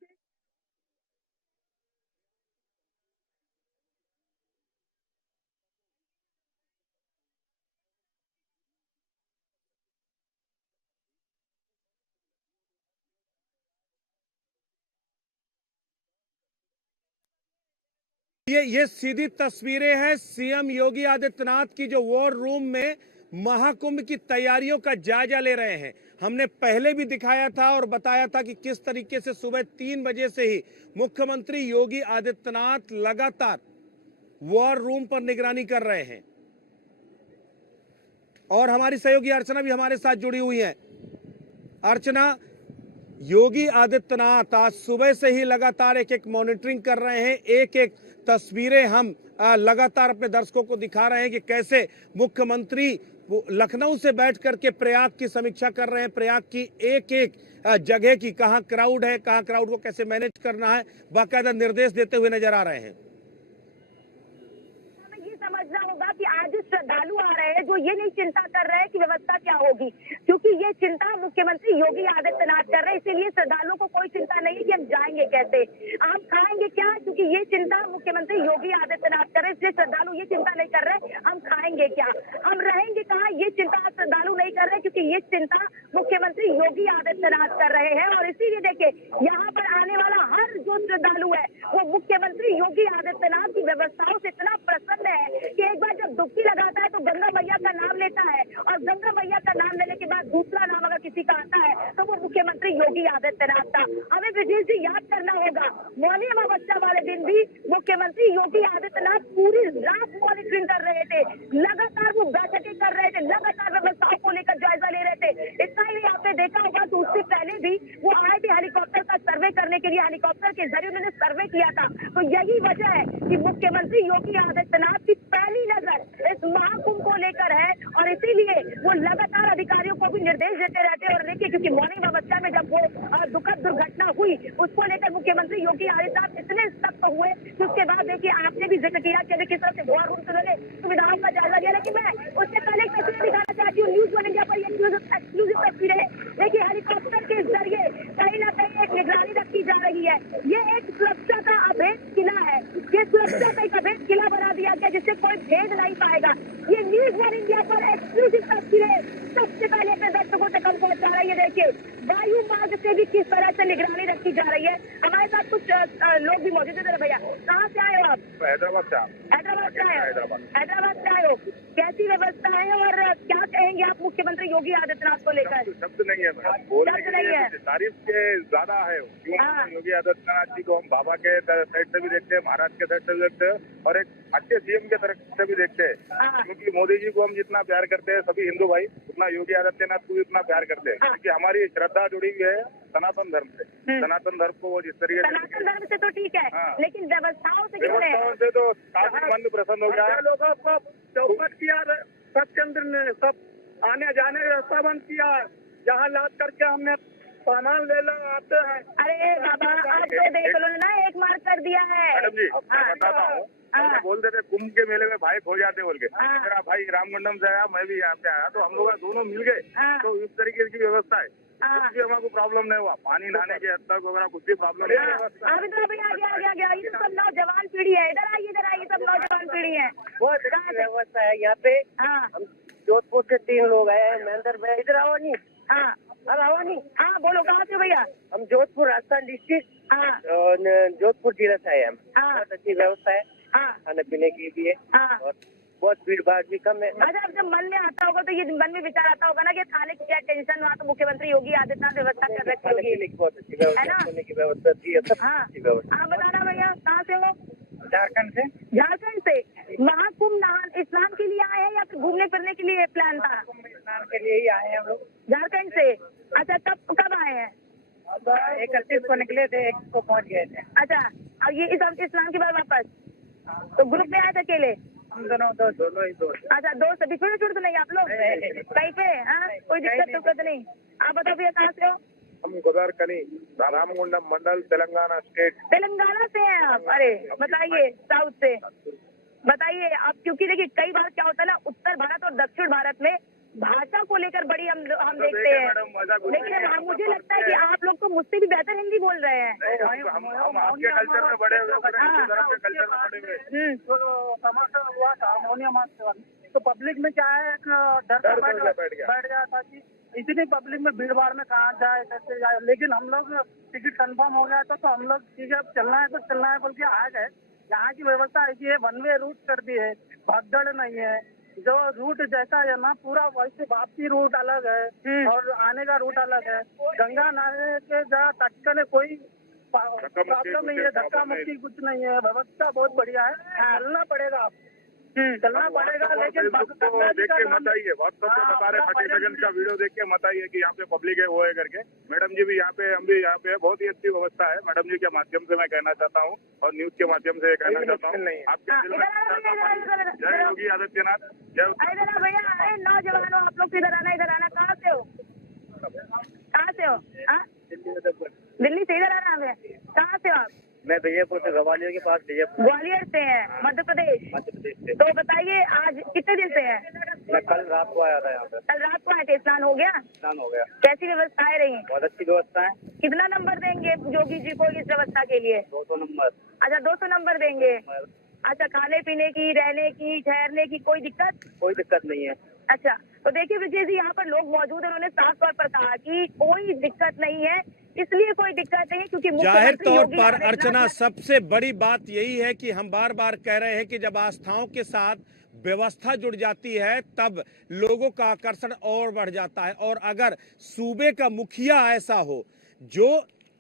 ये सीधी तस्वीरें हैं सीएम योगी आदित्यनाथ की, जो वॉर रूम में महाकुंभ की तैयारियों का जायजा ले रहे हैं। हमने पहले भी दिखाया था और बताया था कि किस तरीके से सुबह 3 बजे से ही मुख्यमंत्री योगी आदित्यनाथ लगातार वॉर रूम पर निगरानी कर रहे हैं। और हमारी सहयोगी अर्चना भी हमारे साथ जुड़ी हुई है। अर्चना, योगी आदित्यनाथ आज सुबह से ही लगातार एक मॉनिटरिंग कर रहे हैं। एक तस्वीरें हम लगातार अपने दर्शकों को दिखा रहे हैं कि कैसे मुख्यमंत्री लखनऊ से बैठ करके प्रयाग की समीक्षा कर रहे हैं। प्रयाग की एक जगह की कहां क्राउड है, कहां क्राउड को कैसे मैनेज करना है, बाकायदा निर्देश देते हुए नजर आ रहे हैं। समझना होगा कि आज श्रद्धालु आ रहे हैं जो ये नहीं चिंता कर रहे हैं कि व्यवस्था क्या होगी, क्योंकि ये चिंता मुख्यमंत्री योगी आदित्यनाथ कर रहे हैं। इसीलिए श्रद्धालुओं को कोई चिंता नहीं है कि हम जाएंगे कैसे, हम खाएंगे क्या, क्योंकि ये चिंता मुख्यमंत्री योगी आदित्यनाथ कर रहे हैं। इसलिए श्रद्धालु ये चिंता नहीं कर रहे हम खाएंगे क्या, हम रहेंगे कहाँ, ये चिंता श्रद्धालु नहीं कर रहे, क्योंकि ये चिंता मुख्यमंत्री योगी आदित्यनाथ कर रहे हैं। और इसीलिए देखिए, यहाँ पर आने वाला हर जो श्रद्धालु है वो मुख्यमंत्री योगी आदित्यनाथ की व्यवस्थाओं से इतना प्रसन्न है कि एक बार जब डुबकी लगाता है तो गंगा मैया का नाम लेता है, और गंगा मैया का नाम लेने के बाद दूसरा नाम अगर किसी का आता है तो वो मुख्यमंत्री योगी आदित्यनाथ का। हमें विजय जी याद करना होगा, मौनी अमावस्या वाले दिन भी मुख्यमंत्री योगी आदित्यनाथ पूरी रात मॉनिटरिंग कर रहे थे, लगातार वो बैठकें कर रहे थे, लगातार व्यवस्थाओं को लेकर जायजा ले रहे थे। इतना ही आपने देखा होगा कि उससे पहले भी वो आए थे हेलीकॉप्टर का सर्वे करने के लिए, हेलीकॉप्टर के जरिए उन्होंने सर्वे किया था। तो यही वजह है कि मुख्यमंत्री योगी आदित्यनाथ की पहली नजर इस महाकुंभ को लेकर है, और इसीलिए वो लगातार अधिकारियों को भी निर्देश देते रहते हैं। और देखिए, क्योंकि मौनी अमावस्या में जब वो दुखद दुर्घटना हुई उसको लेकर मुख्यमंत्री योगी आदित्यनाथ इतने सख्त हुए कि उसके बाद देखिए आपने भी जिक्र किया कि अभी किस तरह से वॉर रूम से सुविधाओं का जायजा लिया। लेकिन मैं उससे पहले एक तस्वीर दिखाना चाहती हूँ, न्यूज़ 1 इंडिया पर एक्सक्लूसिव तस्वीरें। देखिए, हेलीकॉप्टर के जरिए कहीं ना कहीं एक निगरानी रखी जा रही है। ये एक सुरक्षा का अभेद किला है, ये सुरक्षा का एक अभेद किला बना दिया गया जिससे कोई भेद नहीं पाएगा। ये न्यूज़ 1 इंडिया पर एक्सक्लूसिव तस्वीरें सबसे पहले अपने दर्शकों तक हम पहुंचा रही है। देखिए, वायु मार्ग से भी किस तरह से निगरानी रखी जा रही है। हमारे साथ कुछ लोग भी मौजूद है। भैया, कहाँ से आए हो आप? हैदराबाद से। हैदराबाद से आए हो? हैदराबाद से आए हो। कैसी व्यवस्था है और क्या कहेंगे आप मुख्यमंत्री योगी आदित्यनाथ को लेकर? शब्द नहीं है मैडम, बोलने के लिए तारीफ के ज्यादा है। क्यों योगी आदित्यनाथ जी को हम बाबा के साइड से भी देखते हैं, महाराज के साइड से भी देखते हैं, और एक अच्छे सीएम के तरफ से भी देखते हैं। क्योंकि मोदी जी को हम जितना प्यार करते हैं सभी हिंदू भाई, उतना योगी आदित्यनाथ को भी उतना प्यार करते हैं। क्योंकि हमारी श्रद्धा जुड़ी हुई है सनातन धर्म से। सनातन धर्म को वो जिस तरीके से, सनातन धर्म से तो ठीक है, लेकिन व्यवस्थाओं से क्यों नहीं? व्यवस्थाओं से तो काफी मन प्रसन्न हो गया। लोगों को चौपट किया, सत्यचंद्र ने सब आने जाने का रास्ता बंद किया। जहाँ लाद करके हमने सामान ले लो आते हैं। अरे बाबा, आप तो देख लो ना, एक मार कर दिया है। मैडम जी, मैं बताता हूँ, बोल देते कुंभ के मेले में भाई खो जाते बोल के। मेरा भाई रामगंडम से आया, मैं भी यहाँ पे आया, तो हम लोग दोनों मिल गए। तो इस तरीके की व्यवस्था है, कुछ भी हमारे प्रॉब्लम नहीं हुआ। पानी नहाने के हद तक वगैरह कुछ भी प्रॉब्लम नहीं है। अभी तो अभी आगे ये सब नौजवान पीढ़ी है, इधर आइए, सब नौजवान पीढ़ी है। बहुत अच्छी व्यवस्था है यहाँ पे। हम जोधपुर से 3 लोग आए, महेंद्र भाई इधर आओ नहीं। आओ नहीं। हाँ बोलो, कहाँ से भैया? हम जोधपुर राजस्थान डिस्ट्रिक्ट, जोधपुर जिला से आए हम। बहुत अच्छी व्यवस्था है खाने पीने के लिए, और बहुत भीड़ भाड़ भी कम है। अच्छा, अब जब मन में आता होगा तो ये मन में विचार आता होगा ना कि खाने की क्या टेंशन, वहाँ तो मुख्यमंत्री योगी आदित्यनाथ व्यवस्था कर रखी होगी। बहुत अच्छी व्यवस्था, खाने की व्यवस्था थी। अच्छी व्यवस्था। हाँ, बताना भैया, कहाँ से हो? झारखंड से। झारखंड से। महाकुंभ स्नान के लिए आए हैं या फिर घूमने फिरने के लिए प्लान था? स्नान के लिए ही आए हैं हम लोग, झारखंड से। अच्छा, तब कब आए हैं? 31 को निकले थे, 1 को पहुँच गए थे। अच्छा, और ये इस स्नान के बाद वापस तो ग्रुप में आए थे अकेले? हम दोनों ही दोस्त। अच्छा, दोस्त अभी छोटे तो नहीं आप लोग? कहीं पे? हाँ, कोई दिक्कत नहीं। आप बताओ भैया, कहाँ से हो? हम गोदावरी, रामगुंडम मंडल, तेलंगाना स्टेट। तेलंगाना से हैं आप? अरे बताइए, साउथ से बताइए आप। क्योंकि देखिए, कई बार क्या होता है ना, उत्तर भारत और दक्षिण भारत में भाषा को लेकर बड़ी हम देखते हैं लेकिन मुझे लगता है कि आप लोग तो मुझसे भी बेहतर हिंदी बोल रहे हैं। हम आपके कल्चर में बड़े हुए, धर्म के कल्चर में बड़े हुए। तो तमाशा हुआ था अमोनिया मास्क, तो पब्लिक में क्या है, एक डर बैठ गया था कि इतनी पब्लिक में भीड़ भाड़ में कहाँ जाए, कैसे जाए। लेकिन हम लोग टिकट कंफर्म हो गया था, तो हम लोग ठीक है, अब चलना है तो चलना है बोल के आ गए। यहाँ की व्यवस्था ऐसी है, वन वे रूट कर दी है, भगदड़ नहीं है। जो रूट जैसा है ना, पूरा वैसे वापसी रूट अलग है और आने का रूट अलग है। गंगा नहाने के जहाँ तटकने कोई प्रॉब्लम नहीं है, धक्का मुक्की कुछ नहीं है, व्यवस्था बहुत बढ़िया है। चलना पड़ेगा, चलना पड़ेगा। लेकिन देख के मत आइए, व्हाट्सएप पे बता रहे 30 सेकंड का वीडियो देख के मत आइए कि यहाँ पे पब्लिक है वो है करके। मैडम जी भी यहाँ पे, हम भी यहाँ पे, बहुत ही अच्छी व्यवस्था है। मैडम जी के माध्यम से मैं कहना चाहता हूँ और न्यूज के माध्यम से कहना चाहता हूँ, आपके दिल में जय योगी आदित्यनाथ, जय। भैया नौजवानों, आप लोग इधर आना, कहाँ से हो? दिल्ली से इधर आना है। कहाँ से हो आप? मैं विजयपुर से, ग्वालियर के पास विजयपुर। ग्वालियर से हैं, मध्य प्रदेश से। तो बताइए आज कितने दिन से हैं? मैं कल रात को आया था यहाँ पे। कल रात को आए थे, स्नान हो गया? स्नान हो गया। कैसी व्यवस्थाएं रही? बहुत अच्छी व्यवस्था है। कितना नंबर देंगे योगी जी को इस व्यवस्था के लिए? 200 नंबर। अच्छा 200 नंबर देंगे। अच्छा, खाने पीने की, रहने की, ठहरने की कोई दिक्कत? कोई दिक्कत नहीं है। अच्छा, तो देखिए विजय जी, यहाँ पर लोग मौजूद हैं, उन्होंने साफ तौर पर कहा कि कोई दिक्कत नहीं है, इसलिए कोई दिक्कत नहीं है क्योंकि जाहिर मुख्यमंत्री तौर योगी पर आदित्यनाथ- अर्चना, सबसे बड़ी बात यही है कि हम बार बार कह रहे हैं कि जब आस्थाओं के साथ व्यवस्था जुड़ जाती है तब लोगों का आकर्षण और बढ़ जाता है। और अगर सूबे का मुखिया ऐसा हो जो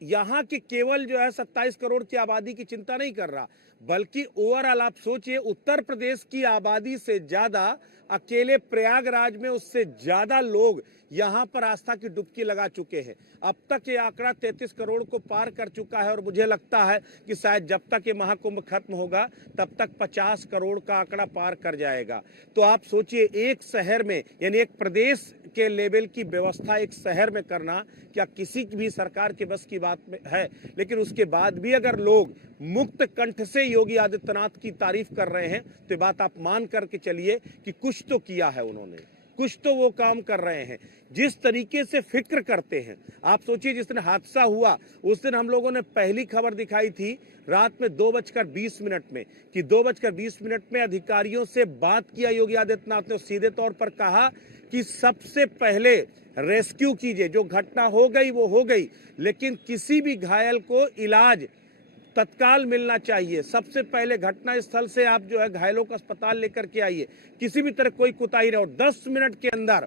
यहाँ की केवल जो है 27 करोड़ की आबादी की चिंता नहीं कर रहा, बल्कि ओवरऑल आप सोचिए उत्तर प्रदेश की आबादी से ज्यादा, अकेले प्रयागराज में उससे ज्यादा लोग यहाँ पर आस्था की डुबकी लगा चुके हैं। अब तक ये आंकड़ा 33 करोड़ को पार कर चुका है और मुझे लगता है कि शायद जब तक ये महाकुंभ खत्म होगा तब तक 50 करोड़ का आंकड़ा पार कर जाएगा। तो आप सोचिए, एक शहर में, यानी एक प्रदेश के लेवल की व्यवस्था एक शहर में करना क्या किसी भी सरकार के बस की बात में है? लेकिन उसके बाद भी अगर लोग मुक्त कंठ से योगी आदित्यनाथ की तारीफ कर रहे हैं तो ये बात आप मान करके चलिए कि कुछ तो किया है उन्होंने, कुछ तो वो काम कर रहे हैं। जिस तरीके से फिक्र करते हैं, आप सोचिए जिस दिन हादसा हुआ उस दिन हम लोगों ने पहली खबर दिखाई थी रात में 2:20 में कि 2:20 में अधिकारियों से बात किया योगी आदित्यनाथ ने, सीधे तौर पर कहा कि सबसे पहले रेस्क्यू कीजिए, जो घटना हो गई वो हो गई, लेकिन किसी भी घायल को इलाज तत्काल मिलना चाहिए। सबसे पहले घटना स्थल से आप जो है घायलों को अस्पताल लेकर के आइए, किसी भी तरह कोई कोताही नहीं। और 10 मिनट के अंदर,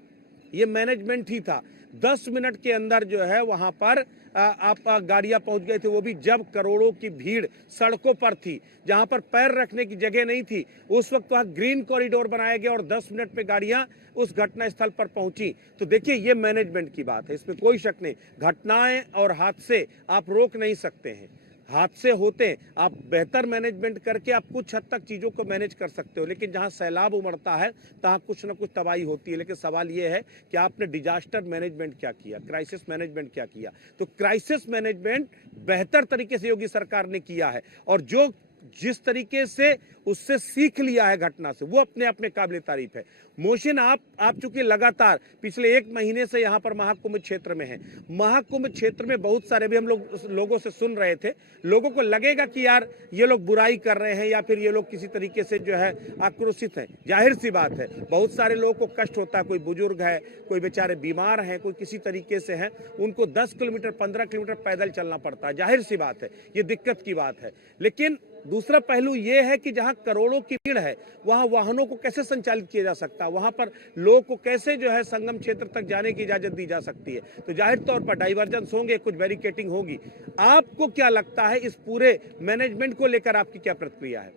ये मैनेजमेंट ही था, 10 मिनट के अंदर जो है वहां पर आप गाड़ियां पहुंच गए थे, वो भी जब करोड़ों की भीड़ सड़कों पर थी, जहां पर पैर रखने की जगह नहीं थी। उस वक्त वहां ग्रीन कॉरिडोर बनाया गया और 10 मिनट में गाड़ियां उस घटना स्थल पर पहुंची। तो देखिए ये मैनेजमेंट की बात है, इसमें कोई शक नहीं। घटनाएं और हादसे आप रोक नहीं सकते हैं, हादसे होते हैं, आप बेहतर मैनेजमेंट करके आप कुछ हद तक चीज़ों को मैनेज कर सकते हो, लेकिन जहां सैलाब उमड़ता है तहां कुछ ना कुछ तबाही होती है। लेकिन सवाल ये है कि आपने डिजास्टर मैनेजमेंट क्या किया, क्राइसिस मैनेजमेंट क्या किया? तो क्राइसिस मैनेजमेंट बेहतर तरीके से योगी सरकार ने किया है और जो जिस तरीके से उससे सीख लिया है घटना से, वो अपने आप में काबिल तारीफ है। मोहसिन, आप चूंकि लगातार पिछले 1 महीने से यहाँ पर महाकुंभ क्षेत्र में हैं, महाकुंभ क्षेत्र में बहुत सारे भी हम लोगों से सुन रहे थे, लोगों को लगेगा कि यार ये लोग बुराई कर रहे हैं या फिर ये लोग किसी तरीके से जो है आक्रोशित हैं। जाहिर सी बात है, बहुत सारे लोगों को कष्ट होता है, कोई बुजुर्ग है, कोई बेचारे बीमार हैं, कोई किसी तरीके से हैं, उनको 10 किलोमीटर 15 किलोमीटर पैदल चलना पड़ता है। जाहिर सी बात है, ये दिक्कत की बात है। लेकिन दूसरा पहलू ये है कि जहां करोड़ों की भीड़ है वहां वाहनों को कैसे संचालित किया जा सकता है, वहां पर लोगों को कैसे जो है संगम क्षेत्र तक जाने की इजाजत दी जा सकती है। तो जाहिर तौर पर डाइवर्जेंस होंगे, कुछ बैरिकेटिंग होगी। आपको क्या लगता है इस पूरे मैनेजमेंट को लेकर आपकी क्या प्रतिक्रिया है?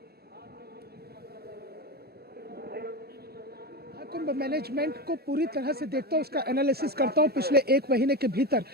कुंभ मैनेजमेंट को पूरी तरह से देखता हूँ, उसका एनालिसिस करता हूँ पिछले 1 महीने के भीतर।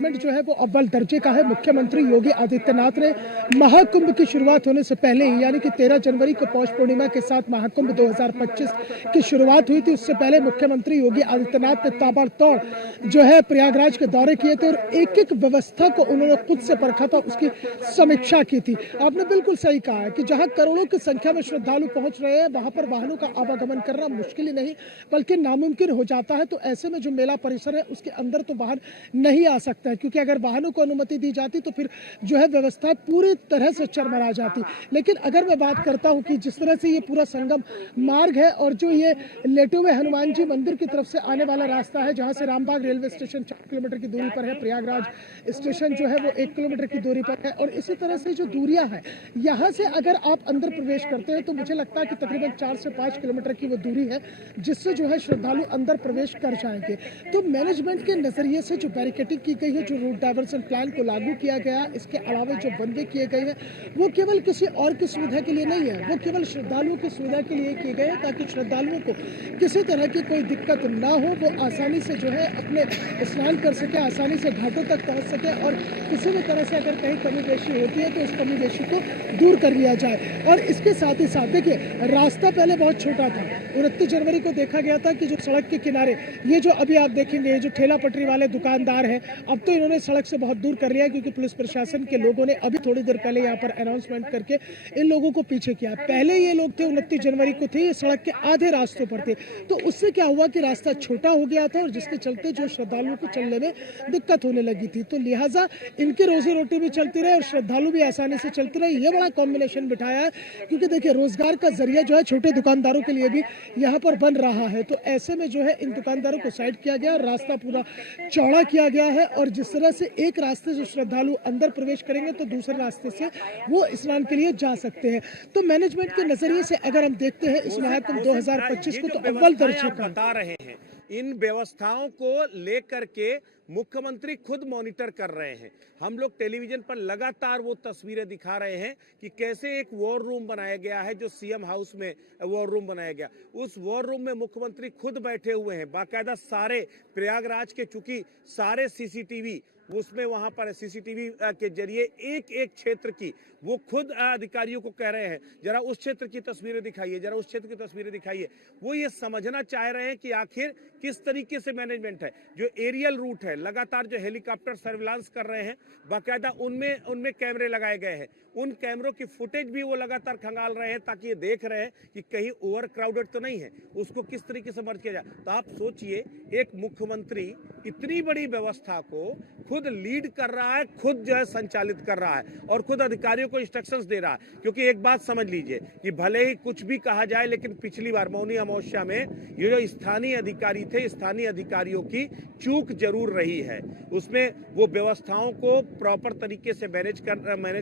जो है वो अव्वल दर्जे का है। मुख्यमंत्री योगी आदित्यनाथ ने महाकुंभ की शुरुआत होने से पहले ही यानी कि 13 जनवरी को पौष पूर्णिमा के साथ महाकुंभ 2025 की शुरुआत हुई थी। उससे पहले मुख्यमंत्री योगी आदित्यनाथ ने ताबड़तोड़ जो है प्रयागराज के दौरे किए थे और एक एक व्यवस्था को उन्होंने खुद से परखा था, उसकी समीक्षा की थी। आपने बिल्कुल सही कहा है कि जहां करोड़ों की संख्या में श्रद्धालु पहुंच रहे हैं वहां पर वाहनों का आवागमन करना मुश्किल ही नहीं बल्कि नामुमकिन हो जाता है। तो ऐसे में जो मेला परिसर है उसके अंदर तो वाहन नहीं आ सकता, क्योंकि अगर वाहनों को अनुमति दी जाती तो फिर जो है व्यवस्था पूरी तरह से चरमरा जाती। लेकिन अगर मैं बात करता हूं कि जिस तरह से ये पूरा संगम मार्ग है और जो ये लेटे हुए हनुमान जी मंदिर की तरफ से आने वाला रास्ता है, जहां से रामबाग रेलवे स्टेशन 4 किलोमीटर की दूरी पर है, प्रयागराज स्टेशन जो है वो 1 किलोमीटर की दूरी पर है, और इसी तरह से जो दूरियां हैं यहाँ से अगर आप अंदर प्रवेश करते हैं तो मुझे लगता है कि तकरीबन 4 से 5 किलोमीटर की वो दूरी है जिससे जो है श्रद्धालु अंदर प्रवेश कर जाएंगे। तो मैनेजमेंट के नजरिए से जो बैरिकेडिंग की गई है, जो रूट डाइवर्सन प्लान को लागू किया गया, इसके अलावा जो वन वे किए गए हैं वो केवल किसी और की सुविधा के लिए नहीं है, वो केवल श्रद्धालुओं की सुविधा के लिए किए गए हैं ताकि श्रद्धालुओं को किसी तरह की कोई दिक्कत ना हो, वो आसानी से जो है अपने स्नान कर सके, आसानी से घाटों तक पहुंच सके और किसी भी तरह से अगर कहीं कमी बेशी होती है तो उस कमी बेशी को दूर कर लिया जाए। और इसके साथ ही साथ देखिए रास्ता पहले बहुत छोटा था। 29 जनवरी को देखा गया था कि जो सड़क के किनारे ये जो अभी आप देखेंगे जो ठेला पटरी वाले दुकानदार हैं, अब तो इन्होंने सड़क से बहुत दूर कर लिया क्योंकि पुलिस प्रशासन के लोगों ने अभी थोड़ी देर पहले यहाँ पर अनाउंसमेंट करके इन लोगों को पीछे किया। पहले ये लोग थे 29 जनवरी को थे, ये सड़क के आधे रास्तों पर थे, तो उससे क्या हुआ कि रास्ता छोटा हो गया था और जिसके चलते जो श्रद्धालुओं को चलने में दिक्कत होने लगी थी। तो लिहाजा इनकी रोजी रोटी भी चलती रहे और श्रद्धालु भी आसानी से चलते रहे। ये बड़ा कॉम्बिनेशन बिठाया है क्योंकि देखिए रोजगार का जरिया जो है छोटे दुकानदारों के लिए भी यहाँ पर बन रहा है। तो ऐसे में जो है इन दुकानदारों को साइड किया गया, रास्ता पूरा चौड़ा किया गया है और जिस तरह से एक रास्ते से श्रद्धालु अंदर प्रवेश करेंगे तो दूसरे रास्ते से वो स्नान के लिए जा सकते हैं। तो मैनेजमेंट के नजरिए से अगर हम देखते हैं इस महाकुंभ 2025 को तो अव्वल दर्जे का बता रहे हैं, इन व्यवस्थाओं को लेकर के मुख्यमंत्री खुद मॉनिटर कर रहे हैं। हम लोग टेलीविजन पर लगातार वो तस्वीरें दिखा रहे हैं कि कैसे एक वॉर रूम बनाया गया है, जो सीएम हाउस में वॉर रूम बनाया गया, उस वॉर रूम में मुख्यमंत्री खुद बैठे हुए हैं। बाकायदा सारे प्रयागराज के चूंकि सारे सीसीटीवी उसमें वहां पर सीसीटीवी के जरिए एक एक क्षेत्र की वो खुद अधिकारियों को कह रहे हैं जरा उस क्षेत्र की तस्वीरें दिखाइए, जरा उस क्षेत्र की तस्वीरें दिखाइए। वो ये समझना चाह रहे हैं कि आखिर किस तरीके से मैनेजमेंट है। जो एरियल रूट है, लगातार जो हेलीकॉप्टर सर्विलांस कर रहे हैं, बाकायदा उनमें कैमरे लगाए गए हैं, उन कैमरों की फुटेज भी वो लगातार खंगाल रहे हैं ताकि ये देख रहे हैं कि कहीं ओवर क्राउडेड तो नहीं है, उसको किस तरीके से मर्ज किया जाए। तो आप सोचिए एक मुख्यमंत्री इतनी बड़ी व्यवस्था को खुद लीड कर रहा है, खुद जो है संचालित कर रहा है और खुद अधिकारियों को इंस्ट्रक्शंस दे रहा है। क्योंकि एक बात समझ लीजिए कि भले ही कुछ भी कहा जाए, लेकिन पिछली बार मौनी अमावस्या में ये जो स्थानीय अधिकारी थे, स्थानीय अधिकारियों की चूक जरूर रही है। उसमें वो व्यवस्थाओं को प्रॉपर तरीके से मैनेज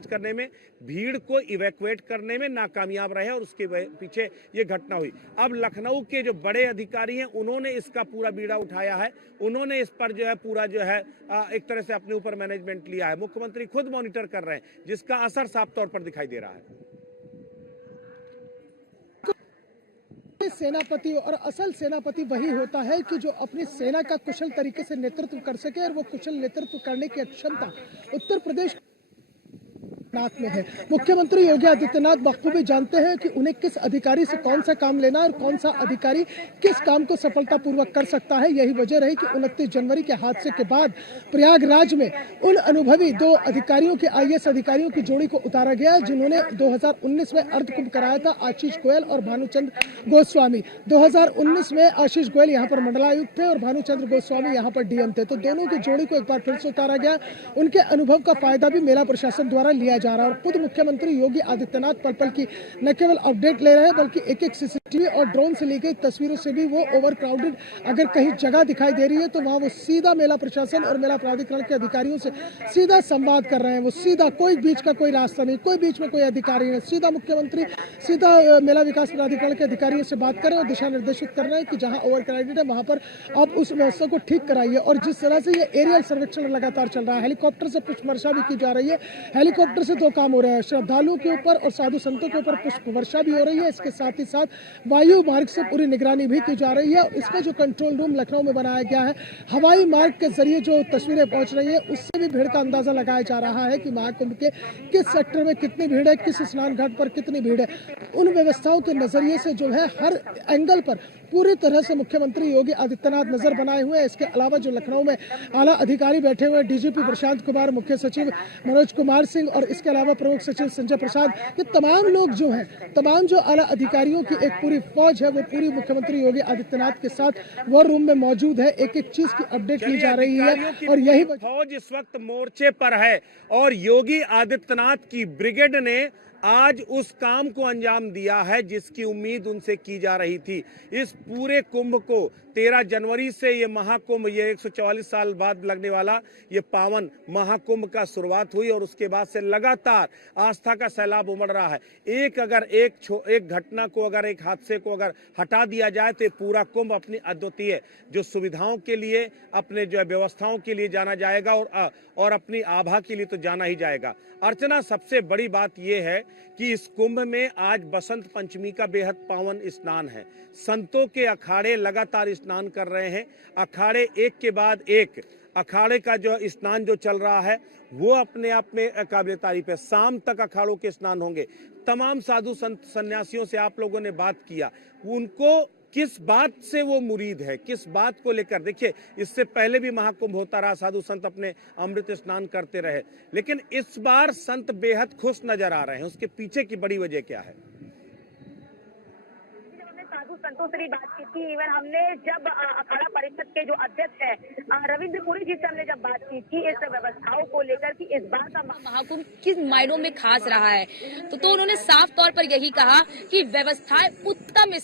करने में, भीड़ को इवैक्यूएट करने में नाकामयाब रहे और उसके पीछे ये घटना हुई। अब लखनऊ के जो बड़े अधिकारी हैं उन्होंने इसका पूरा बीड़ा उठाया है, उन्होंने इस पर जो है पूरा जो है एक तरह से अपने ऊपर मैनेजमेंट लिया है। मुख्यमंत्री खुद मॉनिटर कर रहे हैं, जिसका असर साफ तौर पर दिखाई दे रहा है। सेनापति और असल सेनापति वही होता है कि जो अपनी सेना का कुशल तरीके से नेतृत्व कर सके और वो कुशल नेतृत्व करने की क्षमता उत्तर प्रदेश में है। मुख्यमंत्री योगी आदित्यनाथ बखूबी जानते हैं कि उन्हें किस अधिकारी से कौन सा काम लेना और कौन सा अधिकारी किस काम को सफलतापूर्वक कर सकता है। यही वजह रही कि 29 जनवरी के हादसे के बाद प्रयागराज में उन अनुभवी 2 अधिकारियों के IAS अधिकारियों की जोड़ी को उतारा गया जिन्होंने 2019 में अर्धकुंभ कराया था, आशीष गोयल और भानुचंद्र गोस्वामी। 2019 में आशीष गोयल यहाँ पर मंडलायुक्त थे और भानुचंद्र गोस्वामी यहाँ पर DM थे। तो दोनों की जोड़ी को एक बार फिर से उतारा गया। उनके अनुभव का फायदा भी मेला प्रशासन द्वारा लिया जा रहा है और खुद मुख्यमंत्री योगी आदित्यनाथ पल पल की न केवल अपडेट ले रहे हैं बल्कि एक एक सीसीटीवी और ड्रोन से ली गई तस्वीरों से भी वो ओवर क्राउडेड अगर कहीं जगह दिखाई दे रही है तो वहां वो सीधा मेला प्रशासन और मेला प्राधिकरण के अधिकारियों से सीधा संवाद कर रहे हैं। वो सीधा, कोई बीच का कोई रास्ता नहीं, कोई बीच में कोई अधिकारी नहीं, सीधा मुख्यमंत्री सीधा मेला विकास प्राधिकरण के अधिकारियों से बात कर रहे हैं और दिशा निर्देशित कर रहे हैं कि जहां ओवर क्राउडेड है वहां पर आप उस व्यवस्था को ठीक कराइए। और जिस तरह से ये एरियल सर्वेक्षण लगातार चल रहा है, हेलीकॉप्टर से पुष्पवर्षा भी की जा रही है, हेलीकॉप्टर से दो काम हो रहे हैं, श्रद्धालुओं के ऊपर और साधु संतों के ऊपर पुष्प वर्षा भी हो रही है। इसके साथ ही साथ वायु मार्ग से पूरी निगरानी भी की जा रही है। इसका जो कंट्रोल रूम लखनऊ में बनाया गया है, हवाई मार्ग के जरिए जो तस्वीरें पहुंच रही है, उससे भी भीड़ का अंदाजा लगाया जा रहा है कि महाकुंभ के किस सेक्टर में कितनी भीड़ है, किस स्नान घाट पर कितनी भीड़ है। उन व्यवस्थाओं के नजरिए से जो है हर एंगल पर पूरी तरह से मुख्यमंत्री योगी आदित्यनाथ नजर बनाए हुए हैं। इसके अलावा जो लखनऊ में आला अधिकारी बैठे हुए हैं, डीजीपी प्रशांत कुमार, मुख्य सचिव मनोज कुमार सिंह और इसके अलावा प्रमुख सचिव संजय प्रसाद, ये तमाम लोग जो हैं, तमाम जो आला अधिकारियों की एक पूरी फौज है, वो पूरी मुख्यमंत्री योगी आदित्यनाथ के साथ वॉर रूम में मौजूद है। एक एक चीज की अपडेट ली जा रही है और यही फौज इस वक्त मोर्चे पर है और योगी आदित्यनाथ की ब्रिगेड ने आज उस काम को अंजाम दिया है जिसकी उम्मीद उनसे की जा रही थी। इस पूरे कुंभ को 13 जनवरी से ये महाकुंभ, ये 144 साल बाद लगने वाला ये पावन महाकुंभ का शुरुआत हुई और उसके बाद से लगातार आस्था का सैलाब उमड़ रहा है। एक घटना को, अगर एक हादसे को अगर हटा दिया जाए तो पूरा कुंभ अपनी अद्वितीय जो सुविधाओं के लिए, अपने जो व्यवस्थाओं के लिए जाना जाएगा और अपनी आभा के लिए तो जाना ही जाएगा। अर्चना, सबसे बड़ी बात यह है कि इस कुंभ में आज बसंत पंचमी का बेहद पावन स्नान है। संतों के अखाड़े लगातार स्नान कर रहे हैं। अखाड़े एक के बाद एक अखाड़े का जो स्नान जो चल रहा है वो अपने आप में काबिल तारीफ है। शाम तक अखाड़ों के स्नान होंगे। तमाम साधु संत सन्यासियों से आप लोगों ने बात किया, उनको किस बात से वो मुरीद है, किस बात को लेकर। देखिए, इससे पहले भी महाकुंभ होता रहा, साधु संत अपने अमृत स्नान करते रहे, लेकिन इस बार संत बेहद खुश नजर आ रहे हैं। उसके पीछे की बड़ी वजह क्या है? साधु संतों से भी बात की थी। इवन हमने जब अखाड़ा परिषद के जो अध्यक्ष है रविंद्र पुरी जी से हमने जब बात की थी इस व्यवस्थाओं को लेकर कि इस बार का महाकुंभ किस मायनों में खास रहा है, तो उन्होंने साफ तौर पर यही कहा कि व्यवस्थाएं उत्तम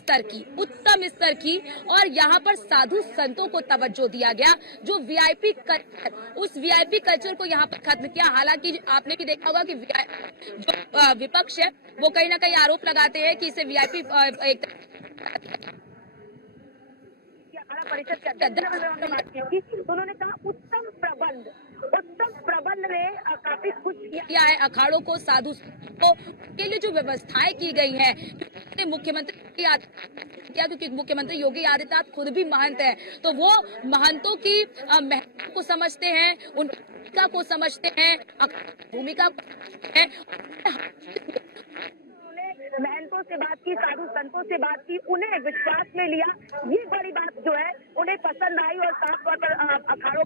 स्तर की और यहाँ पर साधु संतों को तवज्जो दिया गया। जो वीआईपी कल्चर, उस वीआईपी कल्चर को यहाँ पर खत्म किया। हालांकि आपने भी देखा होगा कि जो विपक्ष है वो कहीं ना कहीं आरोप लगाते हैं कि इसे वीआईपी परिषद के अध्यक्ष ने बात की थी। उन्होंने कहा उत्तम प्रबंध ने काफी कुछ किया है। अखाड़ों को, साधु के लिए जो व्यवस्थाएं की गई हैं, मुख्यमंत्री किया, क्योंकि मुख्यमंत्री योगी आदित्यनाथ खुद भी महंत है, तो वो महंतों की महत्व को समझते हैं, उनकी भूमिका को समझते हैं, भूमिका है। महंतों से बात की, साधु संतों से बात की, उन्हें विश्वास में लिया। ये बड़ी बात जो है उन्हें पसंद आई और साफ तौर पर अखाड़ा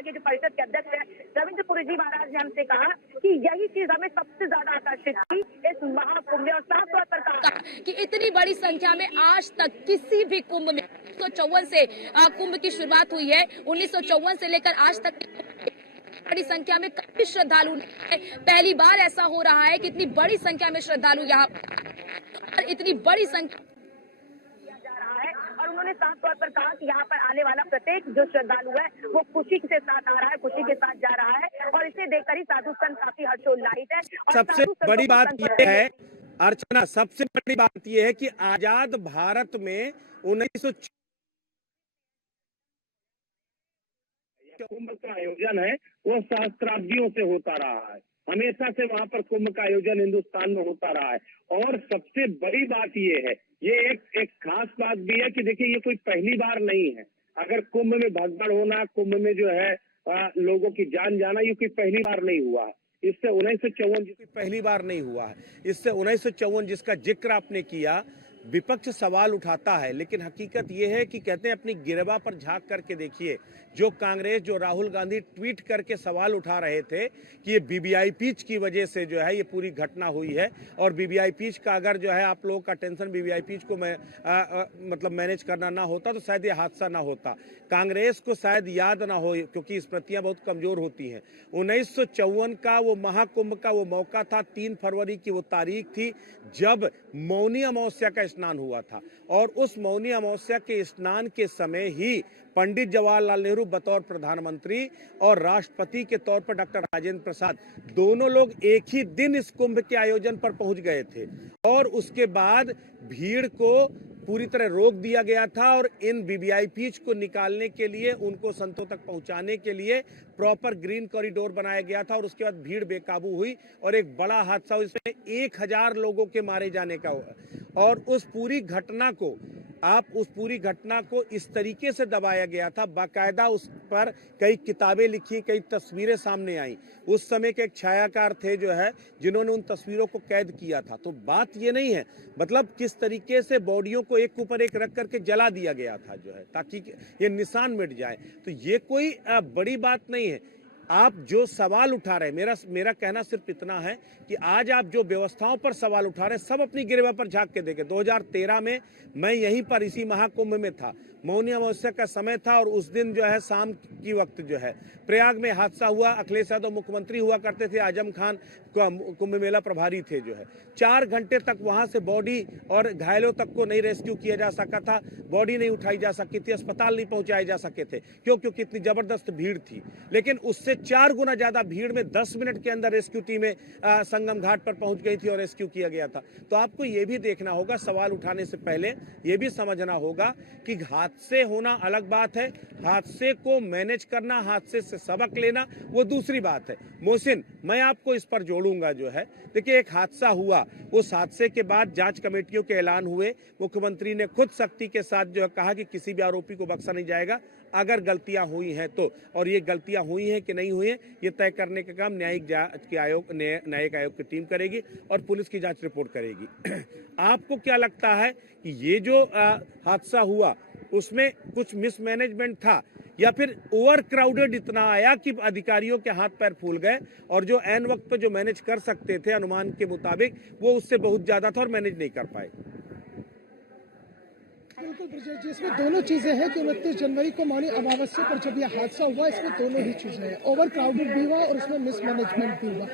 के जो परिषद के अध्यक्ष है रविंद्र पुरी जी महाराज ने हमसे कहा कि यही चीज हमें सबसे ज्यादा आकर्षित की इस महाकुंभ में। और साफ तौर पर कहा कि इतनी बड़ी संख्या में आज तक किसी भी कुंभ में 1954 से कुंभ की शुरुआत हुई है, 1954 से लेकर आज तक बड़ी संख्या में काफी श्रद्धालु है। पहली बार ऐसा हो रहा है कि इतनी बड़ी संख्या में श्रद्धालु यहाँ और इतनी बड़ी संख्या जा रहा है। और उन्होंने साफ तौर पर कहा कि यहाँ पर आने वाला प्रत्येक जो श्रद्धालु है वो खुशी के साथ आ रहा है, खुशी के साथ जा रहा है और इसे देखकर ही साधु संत काफी हर्षोल्लासित है। सबसे बड़ी बात यह है अर्चना, सबसे बड़ी बात यह है कि आजाद भारत में 19 कुंभ का आयोजन है वो सहस्त्राब्दियों से होता रहा है। हमेशा से वहाँ पर कुंभ का आयोजन हिंदुस्तान में होता रहा है। और सबसे बड़ी बात ये है, ये एक खास बात भी है कि देखिए ये कोई पहली बार नहीं है। अगर कुंभ में भगदड़ होना, कुंभ में जो है लोगों की जान जाना, ये कोई पहली बार नहीं हुआ है। इससे 1954 पहली बार नहीं हुआ है। इससे 1954 जिसका जिक्र आपने किया, विपक्ष सवाल उठाता है, लेकिन हकीकत यह है कि कहते हैं अपनी गिरवा पर झांक करके देखिए। जो कांग्रेस, जो राहुल गांधी ट्वीट करके सवाल उठा रहे थे कि ये बीबीआईपी की वजह से जो है ये पूरी घटना हुई है और बीबीआईपी का अगर जो है आप लोगों का टेंशन बीबीआईपी को मतलब मैनेज करना ना होता तो शायद ये हादसा ना होता। कांग्रेस को शायद याद ना हो क्योंकि स्मृतियां बहुत कमजोर होती हैं। 1954 का वो महाकुंभ का वो मौका था, 3 फरवरी की वो तारीख थी जब मौनी अमावस्या का स्नान हुआ था और उस मौनी अमावस्या के स्नान के समय ही पंडित जवाहरलाल नेहरू बतौर प्रधानमंत्री और राष्ट्रपति के तौर पर डॉक्टर राजेंद्र प्रसाद दोनों लोग एक ही दिन इस कुंभ के आयोजन पर पहुंच गए थे और उसके बाद भीड़ को पूरी तरह रोक दिया गया था और इन वीवीआईपी को निकालने के लिए, उनको संतों तक पहुंचाने के लिए प्रॉपर ग्रीन कॉरिडोर बनाया गया था और उसके बाद भीड़ बेकाबू हुई और एक बड़ा हादसा हुआ, इसमें 1000 लोगों के मारे जाने का हुआ। और उस पूरी घटना को इस तरीके से दबाया गया था, बाकायदा उस पर कई किताबें लिखी, कई तस्वीरें सामने आई। उस समय के एक छायाकार थे जो है, जिन्होंने उन तस्वीरों को कैद किया था। तो बात ये नहीं है, मतलब किस तरीके से बॉडियों को एक ऊपर एक रख करके जला दिया गया था जो है, ताकि ये निशान मिट जाए। तो ये कोई बड़ी बात नहीं है। आप जो सवाल उठा रहे हैं, मेरा कहना सिर्फ इतना है कि आज आप जो व्यवस्थाओं पर सवाल उठा रहे हैं, सब अपनी गिरवा पर झांक के देखें। 2013 में मैं यहीं पर इसी महाकुंभ में था, मौनी अमावस्या का समय था और उस दिन जो है शाम की वक्त जो है प्रयाग में हादसा हुआ। अखिलेश यादव मुख्यमंत्री हुआ करते थे, आजम खान कुंभ मेला प्रभारी थे जो है। 4 घंटे तक वहां से बॉडी और घायलों तक को नहीं रेस्क्यू किया जा सका था, बॉडी नहीं उठाई जा सकी थी, अस्पताल नहीं पहुंचाए जा सके थे। क्यों? क्योंकि इतनी जबरदस्त भीड़ थी। लेकिन उससे 4 गुना ज्यादा भीड़ में 10 मिनट के अंदर रेस्क्यू टीमें संगम घाट पर पहुंच गई थी और रेस्क्यू किया गया था। तो आपको ये भी देखना होगा, सवाल उठाने से पहले ये भी समझना होगा कि हादसे होना अलग बात है, हादसे को मैनेज करना, हादसे से सबक लेना वो दूसरी बात है। मोहसिन, मैं आपको इस पर जोड़ूंगा जो है, देखिए एक हादसा हुआ, उस हादसे के बाद जांच कमेटियों के ऐलान हुए, मुख्यमंत्री ने खुद सख्ती के साथ जो है कहा कि किसी भी आरोपी को बख्शा नहीं जाएगा अगर गलतियां हुई हैं तो। और ये गलतियां हुई हैं कि नहीं हुई हैं, ये तय करने का काम न्यायिक आयोग की टीम करेगी और पुलिस की जांच रिपोर्ट करेगी। आपको क्या लगता है कि ये जो हादसा हुआ उसमें कुछ मिसमैनेजमेंट था या फिर ओवर क्राउडेड इतना आया कि अधिकारियों के हाथ पैर फूल गए और जो ऐन वक्त पर जो मैनेज कर सकते थे अनुमान के मुताबिक वो उससे बहुत ज्यादा था और मैनेज नहीं कर पाए? बिल्कुल ब्रिजेश जी, इसमें दोनों चीजें हैं कि 29 जनवरी को मौनी अमावस्या पर जब यह हादसा हुआ, इसमें दोनों ही चीजें हैं, ओवर क्राउडेड भी हुआ और उसमें मिसमैनेजमेंट भी हुआ।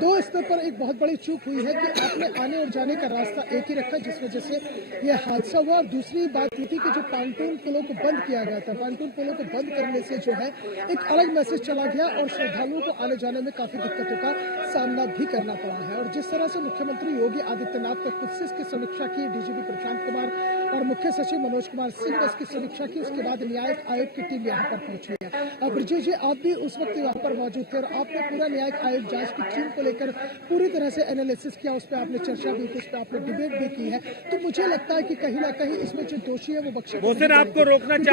2 स्तर पर एक बहुत बड़ी चूक हुई है कि आपने आने और जाने का रास्ता एक ही रखा, जिस वजह से यह हादसा हुआ। और दूसरी बात ये थी कि जो पांटून पुलों को बंद किया गया था, पांटून पुलों को बंद करने से जो है एक अलग मैसेज चला गया और श्रद्धालुओं को आने जाने में काफी दिक्कतों का सामना भी करना पड़ा है। और जिस तरह से मुख्यमंत्री योगी आदित्यनाथ ने खुद से इसकी समीक्षा की, डीजीपी प्रशांत कुमार और मुख्य सचिव मनोज कुमार सिंह ने इसकी समीक्षा की, उसके बाद न्यायिक आयोग की टीम यहाँ पर पहुंची है। ब्रिजेश जी, आप भी उस वक्त यहाँ पर मौजूद थे और आपने पूरा न्यायिक आयोग जांच की टीम को लेकर पूरी तरह से एनालिसिस किया, उस पर आपने चर्चा भी की, उस पर आपने डिबेट भी की है। तो मुझे लगता है कि कहीं ना कहीं इसमें जो दोषी है वो बख्शे। आपको रोकना चाहूँ